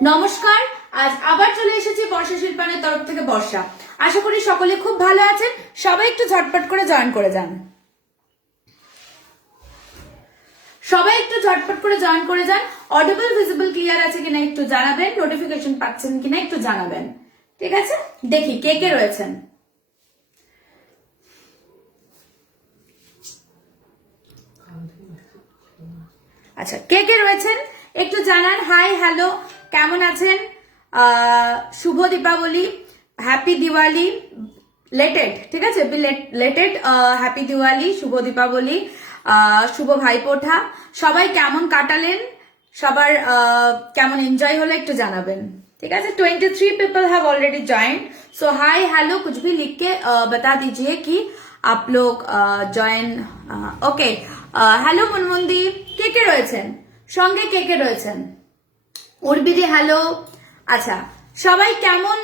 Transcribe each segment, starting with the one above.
নমস্কার, আজ আবার চলে এসেছি বর্ষা শিল্পানের তরফ থেকে বর্ষা। আশা করি সকলে খুব ভালো আছেন। সবাই একটু ঝটপট করে জয়েন করে যান। অডিবল ভিজিবল ক্লিয়ার আছে কিনা একটু জানাবেন, নোটিফিকেশন পাচ্ছেন কিনা একটু জানাবেন। ঠিক আছে, দেখি কে কে রয়েছেন। আচ্ছা, কে কে রয়েছেন একটু জানান। হাই, হ্যালো, কেমন আছেন? শুভ দীপাবলি, হ্যাপি দিওয়ালি, লেটেড, ঠিক আছে, লেটেড হ্যাপি দিওয়ালি, শুভ দীপাবলি, শুভ ভাইফোঁটা। সবাই কেমন কাটালেন, সবার কেমন এনজয় হলো একটু জানাবেন। ठीक है, 23 people have already join. So hi, hello, कुछ भी लिख के बता दीजिए कि आप लोग জয়েন। ওকে, হ্যালো মুনমুন্দি, কে কে রয়েছেন সঙ্গে, কে কে রয়েছেন? উর্বিদি, হ্যালো। আচ্ছা, সবাই কেমন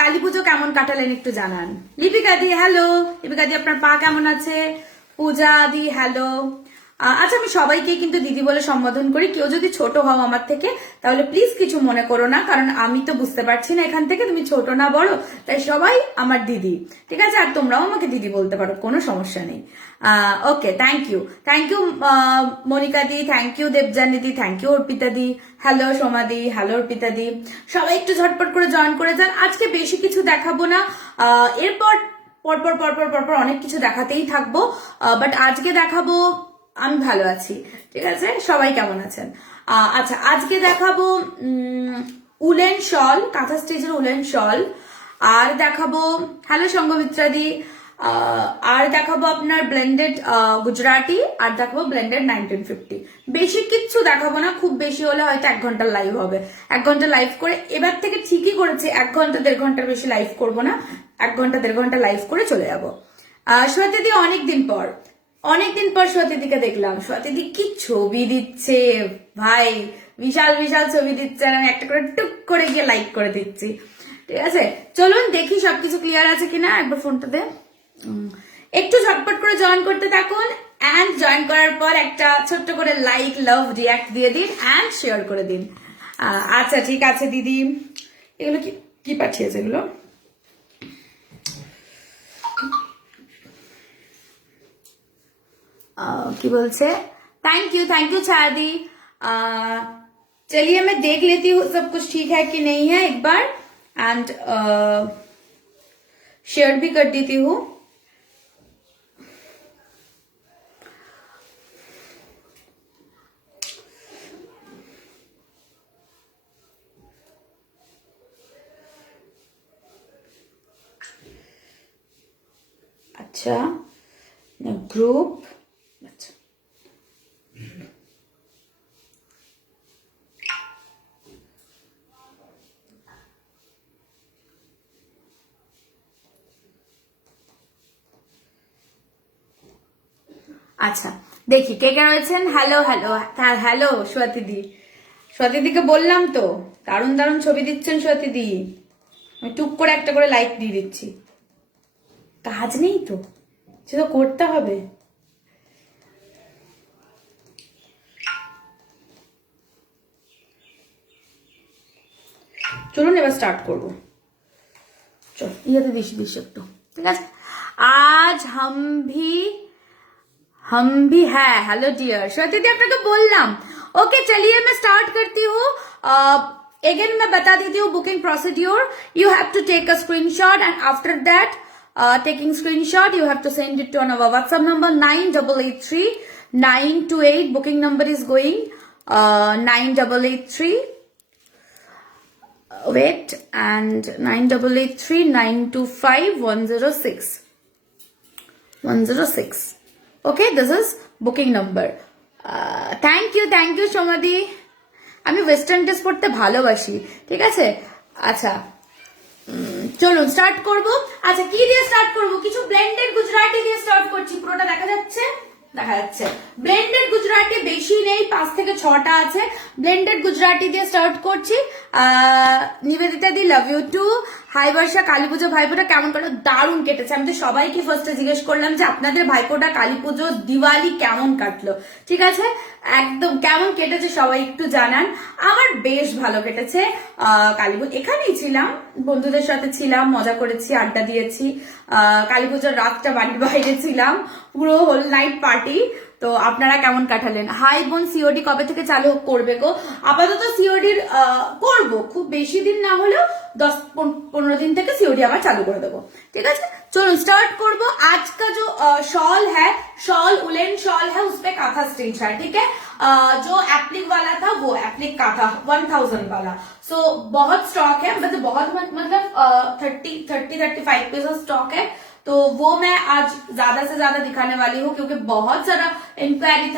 কালী পুজো কেমন কাটালেন একটু জানান। লিপিকা দি, হ্যালো। লিপিকা দি, আপনার পা কেমন আছে? পূজা দি, হ্যালো। আচ্ছা, আমি সবাইকে কিন্তু দিদি বলে সম্বোধন করি। কেউ যদি ছোট হও আমার থেকে তাহলে প্লিজ কিছু মনে করো না, কারণ আমি তো বুঝতে পারছি না এখান থেকে তুমি ছোট না বড়, তাই সবাই আমার দিদি, ঠিক আছে? আর তোমরাও আমাকে দিদি বলতে পারো, কোনো সমস্যা নেই। ওকে, থ্যাংক ইউ মনিকা দি, থ্যাংক ইউ দেবজানি দি, থ্যাংক ইউ অর্পিতা দি, হ্যালো সোমা দি, হ্যালো অর্পিতা দি। সবাই একটু ঝটপট করে জয়েন করে যান। আজকে বেশি কিছু দেখাবো না, এরপর পরপর পরপর পরপর অনেক কিছু দেখাতেই থাকবো, বাট আজকে দেখাবো আমি ভালো আছি, ঠিক আছে? সবাই কেমন আছেন? আচ্ছা, আজকে দেখাবো উলেন শল, কাঁথা স্টিচের উলেন শল, আর দেখাবো হ্যালো সঙ্গমিত্রাদি, আর দেখাবো আপনার ব্লেন্ডেড গুজরাটি, আর দেখাবো ব্লেন্ডেড 1950। বেশি কিচ্ছু দেখাবো না, খুব বেশি হলে হয়তো 1 ঘন্টার লাইভ হবে। 1 ঘন্টা লাইভ করে এবার থেকে ঠিকই করেছে, 1 ঘন্টা 1.5 ঘন্টার বেশি লাইভ করবো না, 1 ঘন্টা 1.5 ঘন্টা লাইভ করে চলে যাবো। সত্যি অনেকদিন পর স্বাতীদিকে দেখলাম। স্বাতীদি কি ছবি দিচ্ছে ভাই, বিশাল বিশাল ছবি দিচ্ছে, আর আমি একটা করে টুক করে গিয়ে লাইক করে দিচ্ছি। ঠিক আছে, চলুন দেখি সবকিছু ক্লিয়ার আছে কিনা। একবার ফোনটা দে, একটু ঝটপট করে জয়েন করতে থাকুন, অ্যান্ড জয়েন করার পর একটা ছোট্ট করে লাইক, লাভ, রিয়াক্ট দিয়ে দিন, অ্যান্ড শেয়ার করে দিন। আচ্ছা, ঠিক আছে দিদি। এগুলো কি পাঠিয়েছে এগুলো? की बोलছে थैंक यू छाया दी। चलिए मैं देख लेती हूँ सब कुछ ठीक है कि नहीं है एक बार, एंड शेयर भी कर देती हूँ। अच्छा, ग्रुप, अच्छा, আচ্ছা, দেখি কে কে রয়েছেন। হ্যালো হ্যালো হ্যালো স্বাতীদি, স্বাতীদিকে বললাম তো দারুণ দারুণ ছবি দিচ্ছেন স্বাতীদি। আমি টুক করে একটা করে লাইক দিয়ে দিচ্ছি, কাজ নেই তো, সেটা করতে হবে। চলুন এবার স্টার্ট করবো। চল ইয়াতে দিস একটু, ঠিক আছে? আজ हम भी है। हेलो डियर श्रुति दी, आपको बोलना। ओके, चलिए मैं स्टार्ट करती हूँ। अगेन मैं बता देती हूँ booking procedure. You have to take a screenshot, and after that taking screenshot you have to send it to our WhatsApp number 9883 928. Booking number is going 9883. Wait, and 9883 925 106. Okay, this is booking number. Thank you সোমাদি। আমি western dress পরতে ভালোবাসি, ঠিক আছে? আচ্ছা, চলুন start করব। আচ্ছা, কি দিয়ে স্টার্ট করব? কিছু ব্লেন্ডেড গুজরাটি দিয়ে স্টার্ট করছি। পুরোটা দেখা যাচ্ছে? দেখা যাচ্ছে। ব্লেন্ডেড গুজরাটি বেশি নেই, 5 থেকে 6টা আছে। ব্লেন্ডেড গুজরাটি দিয়ে স্টার্ট করছি। নিবেদিতা দি, লাভ ইউ টু। হাই বর্ষা, কালী পুজো ভাইফোঁটা কেমন কাটলো? দারুণ কেটেছে। আমি তো সবাইকে ফার্স্টে জিজ্ঞেস করলাম যে আপনাদের ভাইফোঁটা, কালী পুজো, দিওয়ালি কেমন কাটলো। ঠিক আছে, একদম কেমন কেটেছে সবাই একটু জানান। আমার বেশ ভালো কেটেছে। কালী পুজো এখানেই ছিলাম, বন্ধুদের সাথে ছিলাম, মজা করেছি, আড্ডা দিয়েছি। কালী পুজোর রাতটা বাড়ির বাইরে ছিলাম, পুরো হোল নাইট পার্টি। তো আপনারা কেমন কাটালেন? হাই বোন, সিওডি কবে থেকে চালু করবে গো? আপাতত সিওডির করবো, খুব বেশি দিন না হলেও 10-15 दिन থেকে सीओडी আবার চালু করে দেবো। ঠিক আছে, चलो स्टार्ट करबो। आज का जो शॉल है, शॉल उलेन शॉल है, उसपे काथा स्टिच है। ठीक है, जो एप्लिक वाला था वो एप्लिक काथा 1000 वाला। सो बहुत स्टॉक है, मतलब बहुत मतलब 30-35 पीस स्टॉक है। तो वो मैं आज ज्यादा से ज्यादा दिखाने वाली हूँ, क्योंकि बहुत सारा इंक्वायरी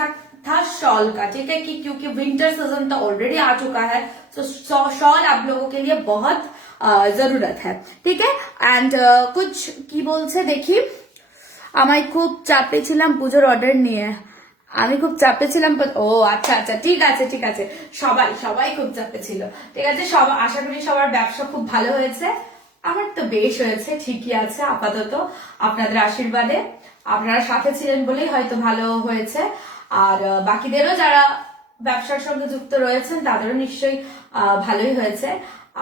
था शॉल का। ठीक है, कि क्योंकि विंटर सीजन तो ऑलरेडी आ चुका है, तो शॉल आप लोगों के लिए बहुत जरूरत है। ठीक है, एंड कुछ की बोलছে দেখি। আমি খুব চাপে ছিলাম পুজোর অর্ডার নিয়ে, আমি খুব চাপে ছিলাম। ও আচ্ছা আচ্ছা, ঠিক আছে ঠিক আছে, সবাই খুব চাপে ছিল। ঠিক আছে, আশা করি সবার ব্যবসা খুব ভালো হয়েছে। আমার তো বেশ হয়েছে, ঠিকই আছে আপাতত, আপনাদের আশীর্বাদে। আপনারা সাথে ছিলেন বলেই হয়তো ভালো হয়েছে। আর বাকিদেরও যারা ব্যবসার সঙ্গে যুক্ত রয়েছেন তাদেরও নিশ্চয়ই ভালোই হয়েছে।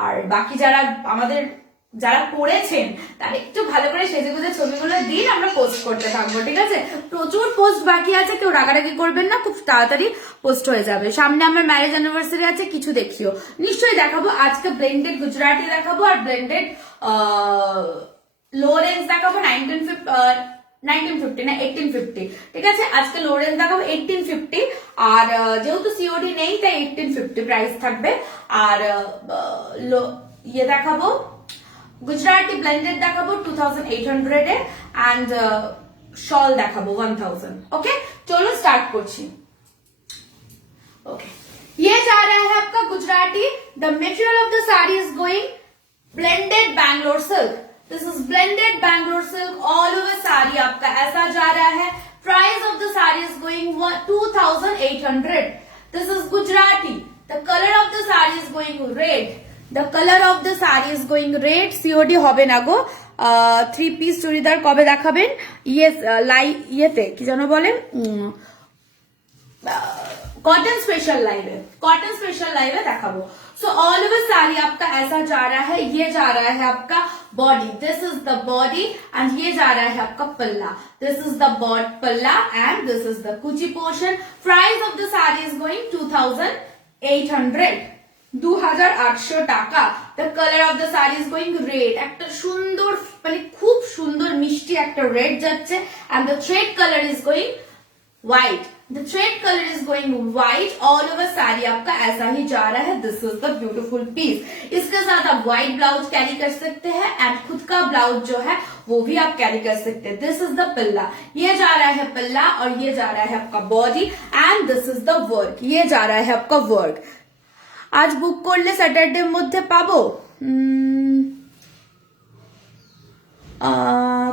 আর বাকি যারা আমাদের যারা করেছেন তারা একটু ভালো করে সেজেগুজে ছবিগুলো দিন, আমরা পোস্ট করতে থাকবো। ঠিক আছে, প্রচুর পোস্ট বাকি আছে, কেউ রাগারাগি করবেন না, খুব তাড়াতাড়ি পোস্ট হয়ে যাবে। সামনে আমার ম্যারেজ অ্যানিভার্সারি আছে, কিছু দেখিও, নিশ্চয়ই দেখাবো। আজকে ব্লেন্ডেড গুজরাটি দেখাবো আর ব্লেন্ডেড লো রেঞ্জ দেখাবো 1950 না 1850। ঠিক আছে, আজকে লো রেঞ্জ দেখাবো 1850। আর যেহেতু সিওডি নেই তাই 1850 প্রাইস থাকবে। আর ইয়ে দেখাবো গুজরাটি ব্লেন্ডেড দেখাবো 2800 এ, এন্ড শল দেখাবো 1000। ओके, चलो स्टार्ट করছি। ओके, ये जा रहा है आपका Gujarati. The material of the sari is going blended Bangalore silk. This is blended Bangalore silk all over sari आपका ऐसा जा रहा है। Price of the sari is going 2800। This is Gujarati. The colour of the sari is going red. The color of the saree is going red. COD হবে না গো। 3 piece churidar কবে দেখাবেন? Yes, ইয়েতে কি জানো বলে, कॉटन स्पेशल लाइव है, कॉटन स्पेशल लाइव है देखाबो। सो ऑल ओवर साड़ी आपका ऐसा जा रहा है। ये जा रहा है आपका body, this is the body, and ये जा रहा है आपका पल्ला, this is the palla, and this is the kuchi portion. Price of the sari is going 2800। 2800 টাকা। The color of the saree is going red, একটা সুন্দর মানে খুব সুন্দর মিষ্টি একটা রেড যাচ্ছে, and the thread color is going white। The thread color is going white all over sari आपका ऐसा ही जा रहा है। This is the beautiful piece। इसके साथ आप white ब्लाउज कैरी कर सकते हैं, एंड खुद का ब्लाउज जो है वो भी आप कैरी कर सकते हैं। दिस इज द पल्ला, ये जा रहा है पल्ला, और ये जा रहा है आपका body, and this is the work, ये जा रहा है आपका वर्क। आज বুক করলে স্যাটারডে মধ্যে পাবো।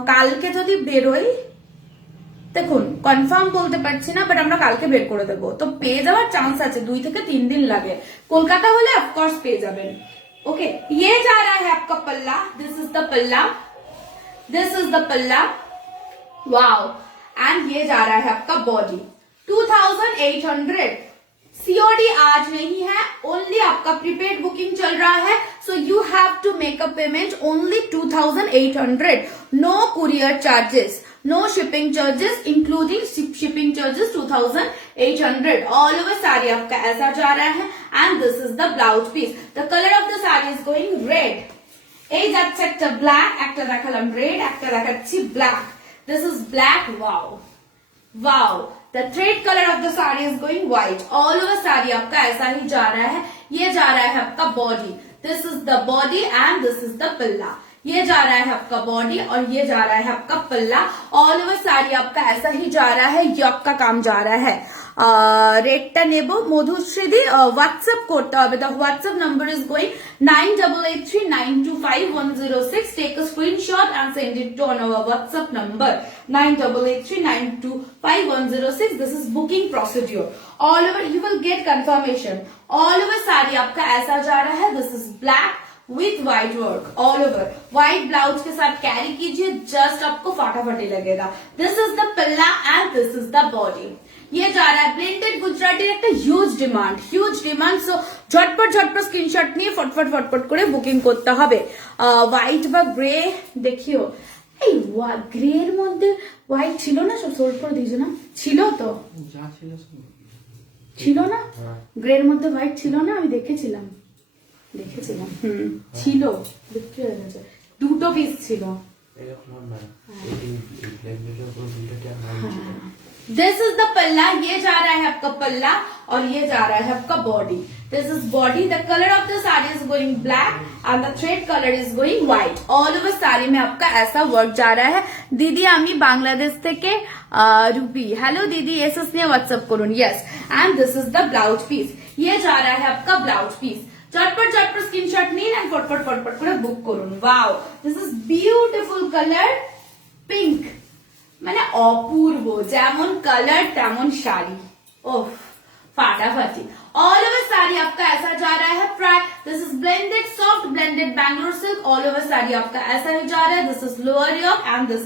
কালকে যদি বেরোই, দেখুন কনফার্ম বলতে পারছি না, বাট আমরা কালকে বের করে দেবো। তো পেয়ে যাওয়ার চান্স আছে, 2 থেকে 3 दिन লাগে। কলকাতা হলে অফকোর্স পেয়ে যাবেন। ओके, ये जा रहा है आपका पल्ला, दिस इज द पल्ला, दिस इज द पल्ला, वाओ, एंड ये जा रहा है आपका बॉडी 2800। सीओडी आज नहीं है, ओनली आपका प्रीपेड बुकिंग चल रहा है। So you have to make a payment only 2800। No courier charges, no shipping charges, including shipping charges 2800। All over sari आपका ऐसा जा रहा है, and this is the blouse piece. The colour of the sari is going red. এই যাচ্ছে একটা black, একটা দেখালাম রেড, একটা দেখাচ্ছি black. This is black, wow wow. The thread color of the sari is going white all over sari आपका ऐसा ही जा रहा है। ये जा रहा है आपका body, this is the body, and this is the palla. ये जा रहा है आपका बॉडी, और ये जा रहा है आपका पल्ला। ऑल ओवर साड़ी आपका ऐसा ही जा रहा है, यक का काम जा रहा है। রেটটা নেব মধুশ্রীদি, হোয়াটসঅ্যাপ করতে হবে। The WhatsApp number is going 9883925106। Take a screenshot and send it to on our WhatsApp number 9883925106। This is booking procedure. All over you will get confirmation. All over sari आपका ऐसा जा रहा है। This is black with white work all over, white blouse के साथ carry कीजिए, just आपको फाटाफाटी लगेगा। This is the palla and this is the body. ये जा रहा है ब्लेंडेड गुजराटी, एक হিউজ ডিমান্ড। সো ঝটপট স্ক্রিনশট নিয়ে ফটফট করে বুকিং করতে হবে। হোয়াইট বা গ্রে দেখিও, এই গ্রে এর মধ্যে হোয়াইট ছিল না, সব সোল্ড করে দিয়েছে না? ছিল তো, ছিল না? গ্রে এর মধ্যে হোয়াইট ছিল না? আমি দেখেছিলাম ছিল, বিক্রি হয়ে গেছে, দুটো পিস ছিল। दिस इज द पल्ला, ये जा रहा है आपका पल्ला और ये जा रहा है आपका body. This is body, the colour of the sari is going black and the thread colour is going white. All over sari में आपका ऐसा वर्क जा रहा है। दीदी आमी बांग्लादेश থেকে रूबी, हेलो दीदी एसएस নিয়ে व्हाट्सएप করুন। Yes, and this is the blouse piece, ये जा रहा है आपका ब्लाउज पीस। झटपट स्क्रीनशॉट নিন এন্ড ফটফট করে বুক করুন। Wow, this is beautiful colour pink, মানে অপূর্ব, যেমন কালার তেমন শাড়ি, ওহ फाटाफाटी। ऑल ओवर साड़ी आपका ऐसा जा रहा है। This is blended soft blended Bangalore silk. All over sari आपका ऐसा ही जा रहा है। This is lower yoke and this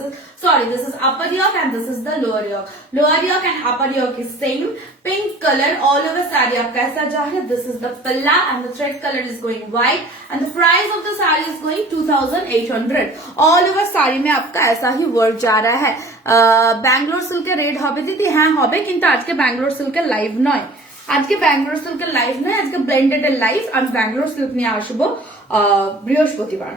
is upper yoke and this is the lower yoke. Lower yoke and upper yoke is same pink colour. All over sari आपका ऐसा जा रहा है। This is the palla and the thread colour is going white and the price of the sari is going 2800। All over sari में आपका ऐसा ही work जा रहा है। बैंगलोर सिल्केर रेट হবে দিদি? হ্যাঁ হবে, কিন্তু আজকে ব্যাঙ্গালোর সিল্কের লাইভ নয়, আজকে ব্যাঙ্গালোর সিল্কের লাইভ নয়, আজকে ব্লেন্ডেড এর লাইভ। আমি ব্যাঙ্গালোর সিল্ক নিয়ে আসবো বৃহস্পতিবার।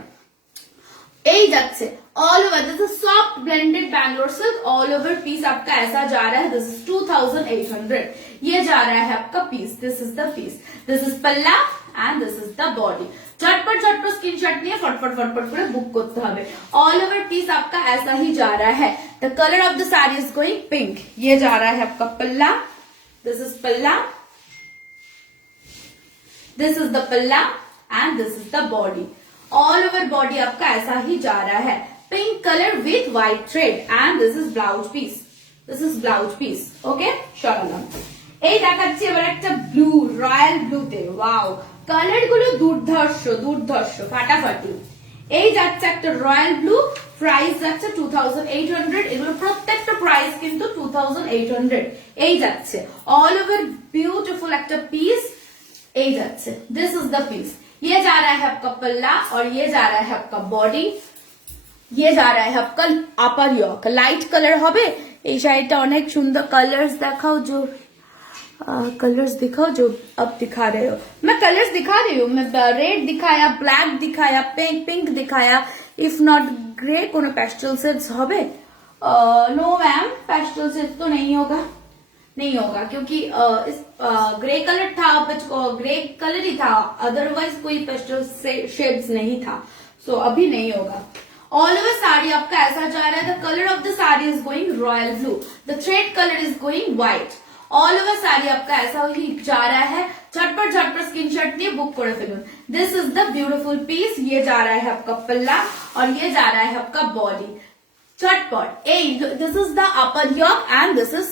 এই যাচ্ছে all over, this is soft blended Bangalore silk. All over piece आपका ऐसा जा रहा है। This is 2800। ये जा रहा है आपका piece. This is the piece, this is palla and this is the body. झटपट स्क्रीनशॉट নিয়ে फटफट করে বুক করতে হবে। ऑल ओवर पीस आपका ऐसा ही जा रहा है। The colour of the sari is going pink. ये जा रहा है आपका पल्ला, this is palla, this is the palla and this is the body. All over body आपका ऐसा ही जा रहा है। Pink colour with white thread and this is blouse piece. This is blouse piece. Okay, সরালাম। এই দেখাচ্ছি এবার একটা ব্লু, রয়্যাল ব্লুতে। ওয়াও, কালার গুলো দুর্ধর্ষ ফাটাফাটি। এই যাচ্ছে একটা রয়্যাল ব্লু, প্রাইস যাচ্ছে 2800। এগুলো প্রত্যেকটা প্রাইস কিন্তু 2800। এই যাচ্ছে ऑल ओवर ब्यूटीफुल একটা পিস। এই যাচ্ছে, दिस इज द पीस। ये जा रहा है आपका पल्ला और ये जा रहा है आपका बॉडी। ये जा रहा है आपका अपर योक। लाइट कलर হবে এই শাড়িটা, অনেক সুন্দর। कलर्स দেখাও, जो कलर्स दिखाओ जो अब दिखा रहे हो। मैं कलर्स दिखा रही हूँ, मैं रेड दिखाया, ब्लैक दिखाया, पिंक दिखाया। इफ नॉट ग्रे, कोनो पेस्टल शेड्स হবে? नो मैम, पेस्टल शेड्स तो नहीं होगा, क्योंकि इस ग्रे कलर था, ग्रे कलर ही था, अदरवाइज कोई पेस्टल शेड्स नहीं था। सो अभी नहीं होगा। ऑल ओवर साड़ी आपका ऐसा जा रहा है। The colour of the sari is going royal blue, the thread colour is going white. All over sari आपका ऐसा ही जा रहा है। झटपट स्क्रीनशॉट लिए बुक कर फेलुन। This is the beautiful piece. ये जा रहा है आपका पल्ला और ये जा रहा है आपका बॉडी। झटपट this is the upper yoke and this is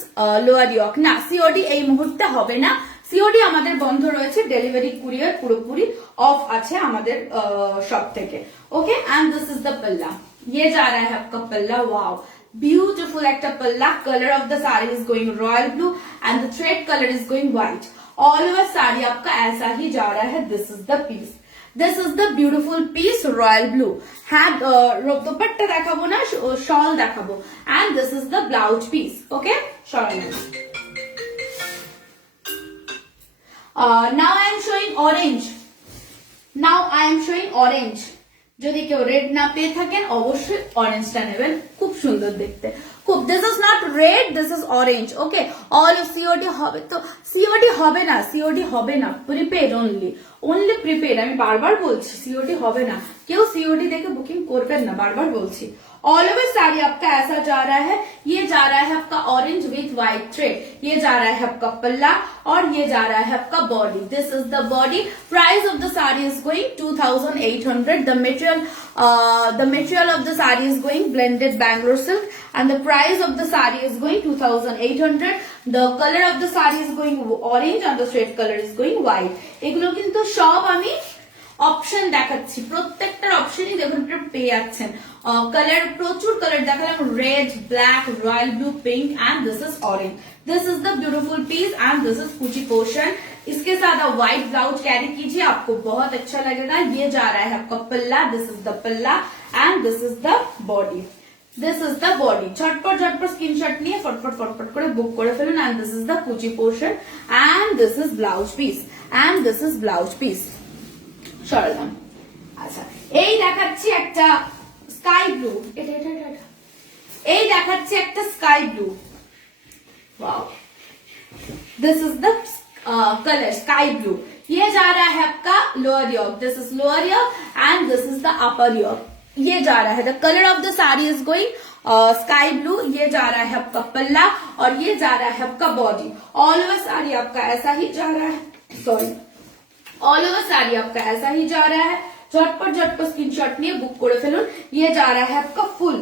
lower yoke. ना সিওডি এই মুহূর্তে হবে না, সিওডি আমাদের বন্ধ রয়েছে, ডেলিভারি কুরিয়ার পুরোপুরি অফ আছে আমাদের শপ থেকে। ওকে, and this is the palla. ये जा रहा है आपका पल्ला। वाओ, ब्यूटीफुल একটা पल्ला। Colour of the sari is going royal blue and the thread colour is going white. All over sari आपका ऐसा ही जा रहा है। This is the piece, this is the beautiful piece royal blue. হ্যাঁ, দোপাট্টা দেখাবো না, শল দেখাবো। And this is the blouse piece. Okay, সরানো। Now I am showing orange. যদি কেউ রেড না পেয়ে থাকেন অবশ্যই অরেঞ্জটা নেবেন, খুব সুন্দর দেখতে। খুব, this is not red, this is orange. Okay, all COD হবে তো? সিওডি হবে না, প্রিপেড অনলি প্রিপেড। আমি বারবার বলছি সিওডি হবে না, কেউ সিওডি দেখে বুকিং করবেন না, বারবার বলছি। ऑल ओवर साड़ी आपका ऐसा जा रहा है। ये जा रहा है आपका ऑरेंज विथ व्हाइट थ्रेड। ये जा रहा है आपका पल्ला और ये जा रहा है आपका body. This is the body. Price of the sari is going 2800। The material of the sari is going blended Bangalore silk and the price of the sari is going 2800. The color of the sari is going orange and the straight color is going white. এগুলো কিন্তু সব আমি option দেখাচ্ছি, প্রত্যেকটার অপশনই দেখুন আপনারা পেয়ে যাচ্ছেন। কালার প্রচুর কালার দেখালাম, red, black, royal blue, pink and this is orange. This is the beautiful piece and this is kuchi portion. इसके साथ आप व्हाइट ब्लाउज कैरी कीजिए, आपको बहुत अच्छा लगेगा। ये जा रहा है आपका पल्ला, this is the palla and this is the body. This is the body. झटपट झटपट स्क्रीनशॉट নিয়ে फटफट फटफट করে বুক করে ফেলুন। And this is the kuchi portion and this is blouse piece and this is blouse piece. সরলাম। আচ্ছা, এই দেখাচ্ছি একটা স্কাই ব্লু, এই দেখাচ্ছি একটা sky blue. Wow, this is the colour sky blue. ये जा रहा है आपका lower yoke, this is lower yoke and this is the upper yoke. ये जा रहा है, the colour of the sari is going sky blue. ये जा रहा है आपका पल्ला और ये जा रहा है आपका बॉडी। ऑल ओवर साड़ी आपका ऐसा ही जा रहा है, सॉरी, ऑल ओवर साड़ी आपका ऐसा ही जा रहा है। झटपट झटपट स्क्रीनशॉट নিয়ে বুক করে ফেলুন। ये जा रहा है आपका फुल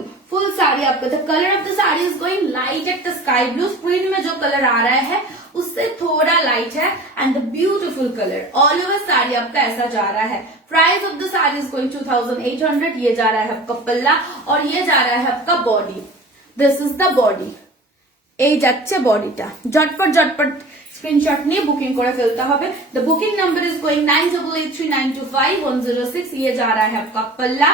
साड़ी आपका। The colour of the sari is going light at the sky blue. Screen में जो कलर आ रहा है उससे थोड़ा लाइट है and the beautiful colour. All over sari आपका ऐसा जा रहा है। Price of the sari is going 2800। ये जा रहा है आपका पल्ला और ये जा रहा है आपका body. This is the body. এই যাচ্ছে বডিটা। ঝটপট ঝটপট স্ক্রিনশট নিয়ে বুকিং করে ফেলতে হবে। The booking number is going 9883925106। ये जा रहा है आपका पल्ला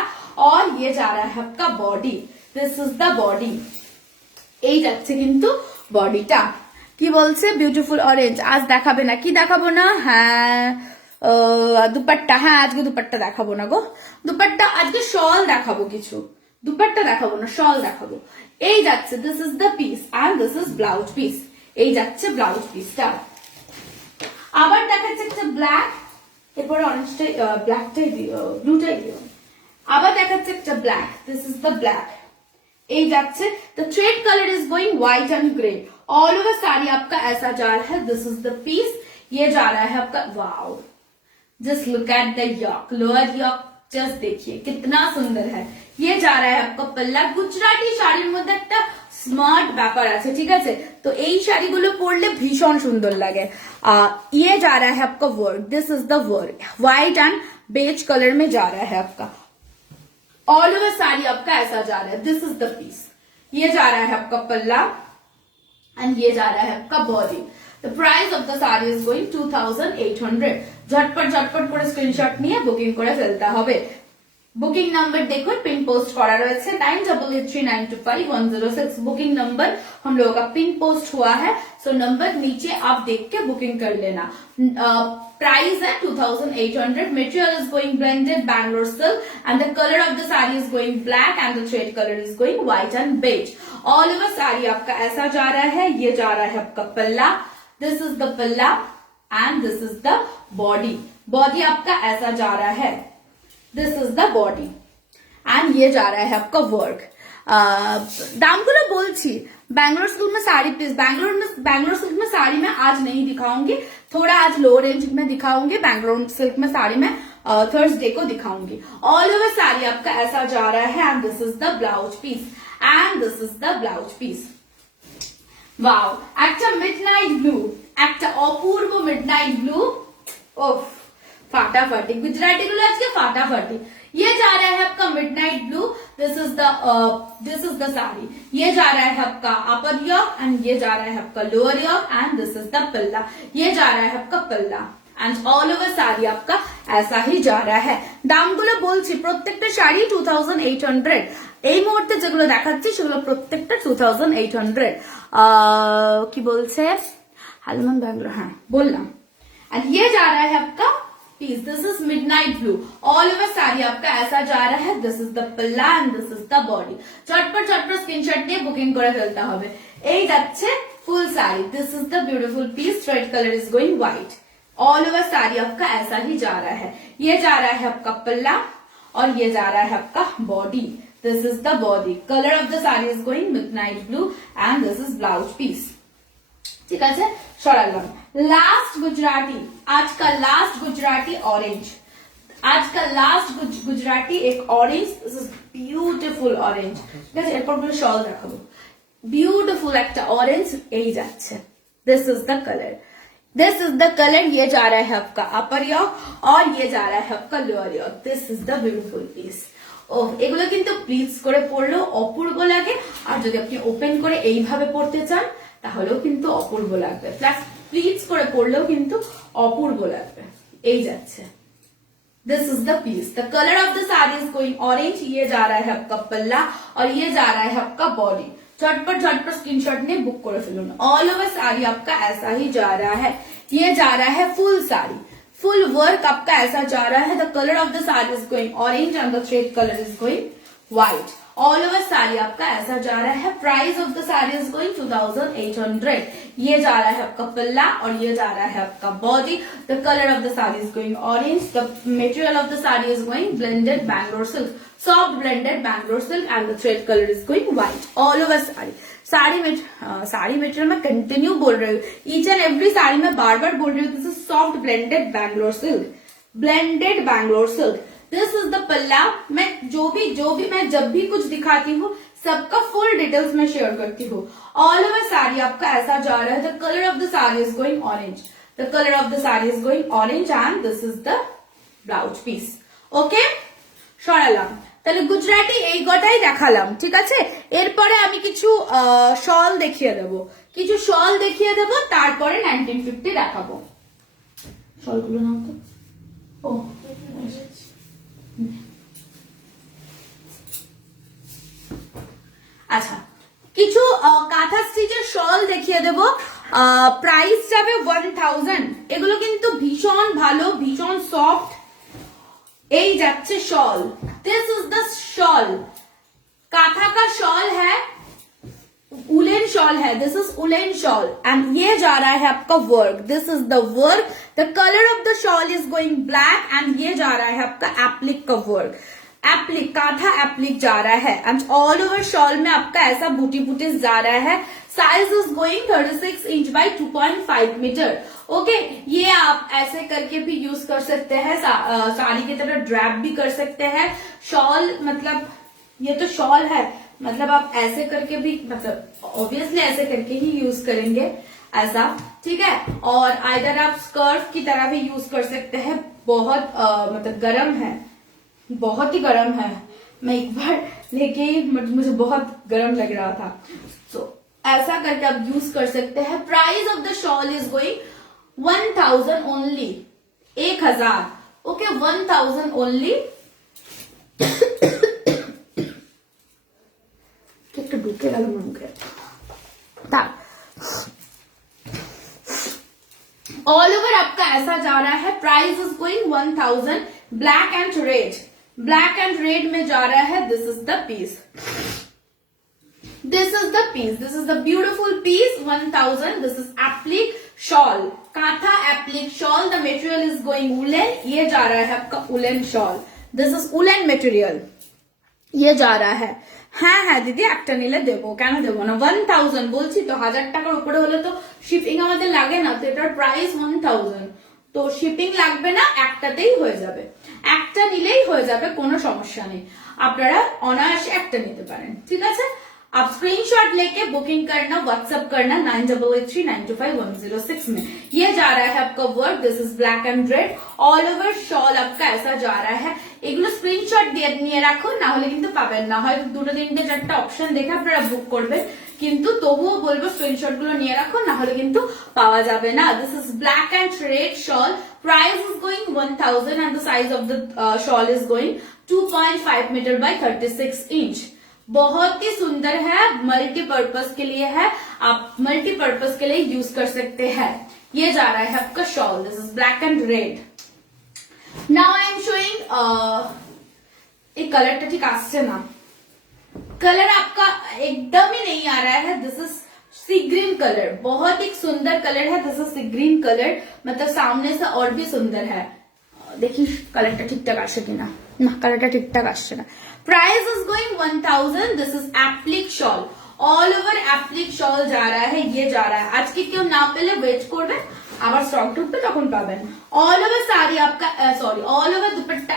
और ये जा रहा है आपका body. This is the body. এই যাচ্ছে কিন্তু বডিটা। কি বলছে বিউটিফুল অরেঞ্জ আজ দেখাবে না? কি দেখাবো না? হ্যাঁ, দুপাট্টা। হ্যাঁ, আজকে দুপাট্টা দেখাবো না গো, দুপাট্টা আজকে শল দেখাবো কিছু, দুপাট্টা দেখাবো না, শল দেখাবো। এই যাচ্ছে, this is the piece and this is blouse piece. এই যাচ্ছে ব্লাউজ পিসটা। আবার দেখাচ্ছে একটা ব্ল্যাক, এরপরে অরেঞ্জটাই, ব্ল্যাকটাই দিও, ব্লুটাই দিও। আবার দেখাচ্ছে একটা black, this is the black. এই যাচ্ছে, the thread colour is going white and grey. All over sari आपका ऐसा जा रहा है। This is the piece. ये जा रहा है आपका, wow, just look at the yoke, lower yoke just देखिए कितना सुंदर है। ये जा रहा है आपका पल्ला। গুজরাটি শাড়ির মধ্যে একটা স্মার্ট ব্যাপার আছে, ঠিক আছে? তো এই শাড়িগুলো পরলে ভীষণ সুন্দর লাগে। ये जा रहा है आपका work, this is the work, white and beige colour में जा रहा है आपका। ऑल ओवर साड़ी आपका ऐसा जा रहा है। This is the piece. ये जा रहा है आपका पल्ला एंड ये जा रहा है आपका body. The price of the sari is going 2800। झटपट झटपट করে স্ক্রিনশট নিয়ে বুকিং করে ফেলতে হবে। বুকিং নাম্বার देखो पिन पोस्ट करा रहे 9883925106। बुकिंग नंबर हम लोगों का पिन पोस्ट हुआ है, सो नंबर नीचे आप देख के बुकिंग कर लेना। प्राइस है 2800। Material is going blended Bangalore silk and the colour of the sari is going black and the thread colour is going white and beige. All over sari आपका ऐसा जा रहा है। ये जा रहा है आपका पल्ला, this is the palla and this is the body. Body आपका ऐसा जा रहा है। This is the body and ये जा रहा है आपका वर्क। दामগুলো বলছি। बैंगलोर सिल्क में साड़ी पीस, बैंगलोर सिल्क में साड़ी में आज नहीं दिखाऊंगी, थोड़ा आज लो रेंज में दिखाऊंगी। बैंगलोर सिल्क में साड़ी में थर्सडे को दिखाऊंगी। ऑल ओवर साड़ी आपका ऐसा जा रहा है and this is the blouse piece and this is the blouse piece. Wow, একটা মিডনাইট ব্লু, একটা অপূর্ব মিডনাইট ব্লু। ওফ, फाटाफाटी गुजराती गुलो आज के फाटाफाटी। ये जा रहा है आपका midnight blue. This is the sari. ये जा रहा है आपका अपर योक एंड ये जा रहा है आपका lower yoke and this is the palla. ये जा रहा है आपका पल्ला एंड ऑल ओवर साड़ी आपका ऐसा ही जा रहा है। দামগুলো বলছি, প্রত্যেকটা শাড়ি 2800। এই মুহূর্তে যেগুলো দেখাচ্ছি সেগুলো প্রত্যেকটা 2800। কি বলছে হালমান ব্যাঙ্গালোর? হ্যাঁ বললাম। एंड ये जा रहा है आपका piece. This is midnight blue. All over sari आपका ऐसा जा रहा है। This is the palla and this is the body. झटपट झटपट स्क्रीनशॉट নিয়ে বুকিং করে ফেলতে হবে। এই যাচ্ছে full sari. This is the beautiful piece. Thread colour is going white. All over sari आपका ऐसा ही जा रहा है। ये जा रहा है आपका पल्ला और ये जा रहा है आपका body. This is the body. Colour of the sari is going midnight blue and this is blouse piece. ঠিক আছে, সরালাম। लास्ट गुजराती, आज का लास्ट गुजराती ऑरेंज। आज का लास्ट गुजराती एक orange. This is beautiful orange. ঠিক আছে, এরপর পুরো শল দেখাবো। বিউটিফুল একটা অরেঞ্জ এই যাচ্ছে। This is the colour. This is the colour, ये जा रहा है आपका अपर यॉक और ये जा रहा है आपका lower yoke. This is the beautiful piece. ও এগুলো কিন্তু প্লিজ করে পরলেও অপূর্ব লাগে, আর যদি আপনি ওপেন করে এইভাবে পরতে চান তাহলেও কিন্তু অপূর্ব লাগবে, প্লাস প্লিজ করে পরলেও কিন্তু অপূর্ব লাগবে। এই যাচ্ছে, this is the piece. The colour of the sari is going orange, ये जा रहा है आपका पल्ला और ये जा रहा है आपका बॉडी। झटपट स्क्रीनशॉट ने बुक कर फिलून। ऑल ओवर साड़ी आपका ऐसा ही जा रहा है, ये जा रहा है फुल साड़ी, फुल वर्क आपका ऐसा जा रहा है। The colour of the sari is going orange and the thread colour is going white. All over sari आपका ऐसा जा रहा है। Price of the sari is going 2800। ये जा रहा है आपका पल्ला और ये जा रहा है आपका body. The colour of the sari is going orange. The material of the sari is going blended Bangalore silk, soft blended Bangalore silk and the thread colour is going white. All over sari, sari material में कंटिन्यू बोल रही हूँ, ईच एंड एवरी साड़ी में बार बार बोल रही हूँ, this is soft blended Bangalore silk, blended Bangalore silk. This is the पल्ला। मैं जो भी मैं जब भी कुछ दिखाती हूँ सबका फुल डिटेल्स में शेयर करती हूँ। ऑल ओवर साड़ी आपका ऐसा जा रहा है। The colour of the sari is going orange, the colour of the sari is going orange and this is the blouse piece. Okay, সরালাম। তাহলে গুজরাটি এই কটাই দেখালাম, ঠিক আছে। এরপরে আমি কিছু শল দেখিয়ে দেবো, তারপরে 1950 দেখাবো। শলগুলো নাও তো। ও আচ্ছা, কিছু কাঁথা স্টিচের শল দেখিয়ে দেবো। প্রাইস যাবে 1000। এগুলো কিন্তু ভীষণ ভালো, ভীষণ সফট। এই যাচ্ছে shawl, this is the shawl, काथा का शॉल है, उलेन शॉल है, this is woollen shawl and ये जा रहा है आपका work, this is the work. The colour of the shawl is going black and ये जा रहा है आपका एप्लिक का वर्क, एप्लिक काथा एप्लिक जा रहा है एंड ऑल ओवर शॉल में आपका ऐसा बूटी बूटीज जा रहा है। Size is going 36 inch by 2.5 metre. Okay, ये आप ऐसे करके भी यूज कर सकते हैं, साड़ी की तरह ड्रैप भी कर सकते हैं। शॉल मतलब ये तो शॉल है, मतलब आप ऐसे करके भी, मतलब ऑब्वियसली ऐसे करके ही यूज करेंगे ऐसा, ठीक है। और आइदर आप स्कर्ट की तरह भी यूज कर सकते हैं। बहुत मतलब गर्म है, बहुत ही गर्म है। मैं एक बार लेके मुझे बहुत गर्म लग रहा था, तो ऐसा करके आप यूज कर सकते हैं। Price of the shawl is going 1000 only, 1000। Okay, 1000 only. একটু ঢুকে গেল মুখে। ऑल ओवर आपका ऐसा जा रहा है। Price is going 1000। Black and red, black and red में जा रहा है। This is the piece, this is the piece, this is the beautiful piece. 1000। This is applique shawl, kantha applique shawl. The material is going woollen, ये जा रहा है आपका woollen shawl, this is woollen material, ये जा रहा है। হ্যাঁ হ্যাঁ দিদি, একটা নিলে দেবো, কেন দেবো না। 1000 বলছি তো, 1000 টাকার উপরে হলে তো শিপিং আমাদের লাগে না, তো এটার প্রাইস 1000, তো শিপিং লাগবে না, একটাতেই হয়ে যাবে, একটা নিলেই হয়ে যাবে, কোনো সমস্যা নেই। আপনারা অনায়াসে একটা নিতে পারেন, ঠিক আছে। आप स्क्रीनशॉट लेके बुकिंग करना, व्हाट्सएप करना 9883925106 में। ये जा रहा है आपका work, this is black and red. All over shawl आपका ऐसा जा रहा है। এগুলো স্ক্রিনশট দিয়ে নিয়ে রাখুন, না হলে কিন্তু পাবেন না। হয়তো 2-3-4টা অপশন দেখে আপনারা বুক করবেন, কিন্তু তবুও বলবো স্ক্রিনশট গুলো নিয়ে রাখুন, না হলে কিন্তু পাওয়া যাবে না। This is black and red shawl. Price is going 1000 and the size of the shawl is going 2.5 metre by 36 inch. बहुत ही सुंदर है, मल्टीपर्पज के लिए है, आप मल्टीपर्पज के लिए यूज कर सकते हैं। ये जा रहा है आपका shawl, this is black and red. Now I am showing एक कलर ठीक आसছে ना, कलर आपका एकदम ही नहीं आ रहा है। This is sea green colour, बहुत ही सुंदर कलर है। This is sea green colour, मतलब सामने से और भी सुंदर है। देखिए कलरটা ঠিকঠাক আসে কিনা, না কালারটা ঠিকঠাক আসছে না। Price is going 1000। This is applique shawl, all over applique shawl जा रहा है, ये जा रहा है। आज के क्यों ना पेले वेट করবেন, আবার স্টক ঢুকবে তখন পাবেন। ऑल ओवर साड़ी आपका sorry all over dupatta,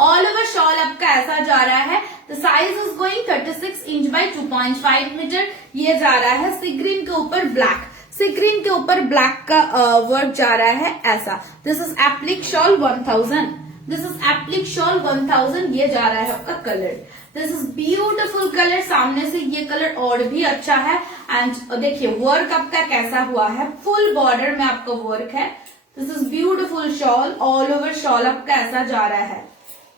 all over shawl आपका ऐसा जा रहा है। The size is going 36 inch by 2.5 metre. ये जा रहा है सी ग्रीन के ऊपर ब्लैक, सीक्रीन के ऊपर ब्लैक का वर्क जा रहा है ऐसा। This is applique shawl 1000, this is applique shawl 1000, ये जा रहा है आपका colour. This is beautiful colour, सामने से ये कलर और भी अच्छा है। एंड देखिए वर्क आपका कैसा हुआ है, फुल बॉर्डर में आपका वर्क है। This is beautiful shawl, all over shawl आपका ऐसा जा रहा है,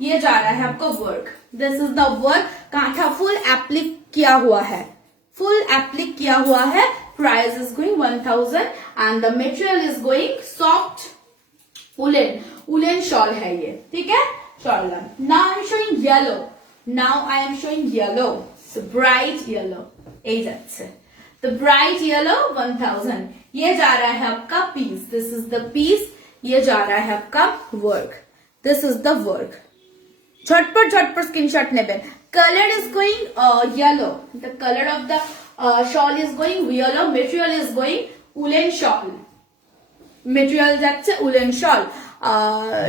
ये जा रहा है आपका work. This is the work, कांटा फुल एप्लिक किया हुआ है, फुल एप्लिक किया हुआ है। Price is going 1000 and the material is going soft woollen, woollen shawl है ये, ठीक है। Shawl now I am showing yellow, now I am showing yellow, bright yellow, এই যাচ্ছে द ब्राइट येलो 1000, ये जा रहा है आपका piece. This is the piece, ये जा रहा है आपका work. This is the work. झटपट झटपट स्क्रीनशॉट नेबेन। Colour is going yellow, the colour of the shawl is going yellow, material is going woollen shawl, material যাচ্ছে উলেন শল।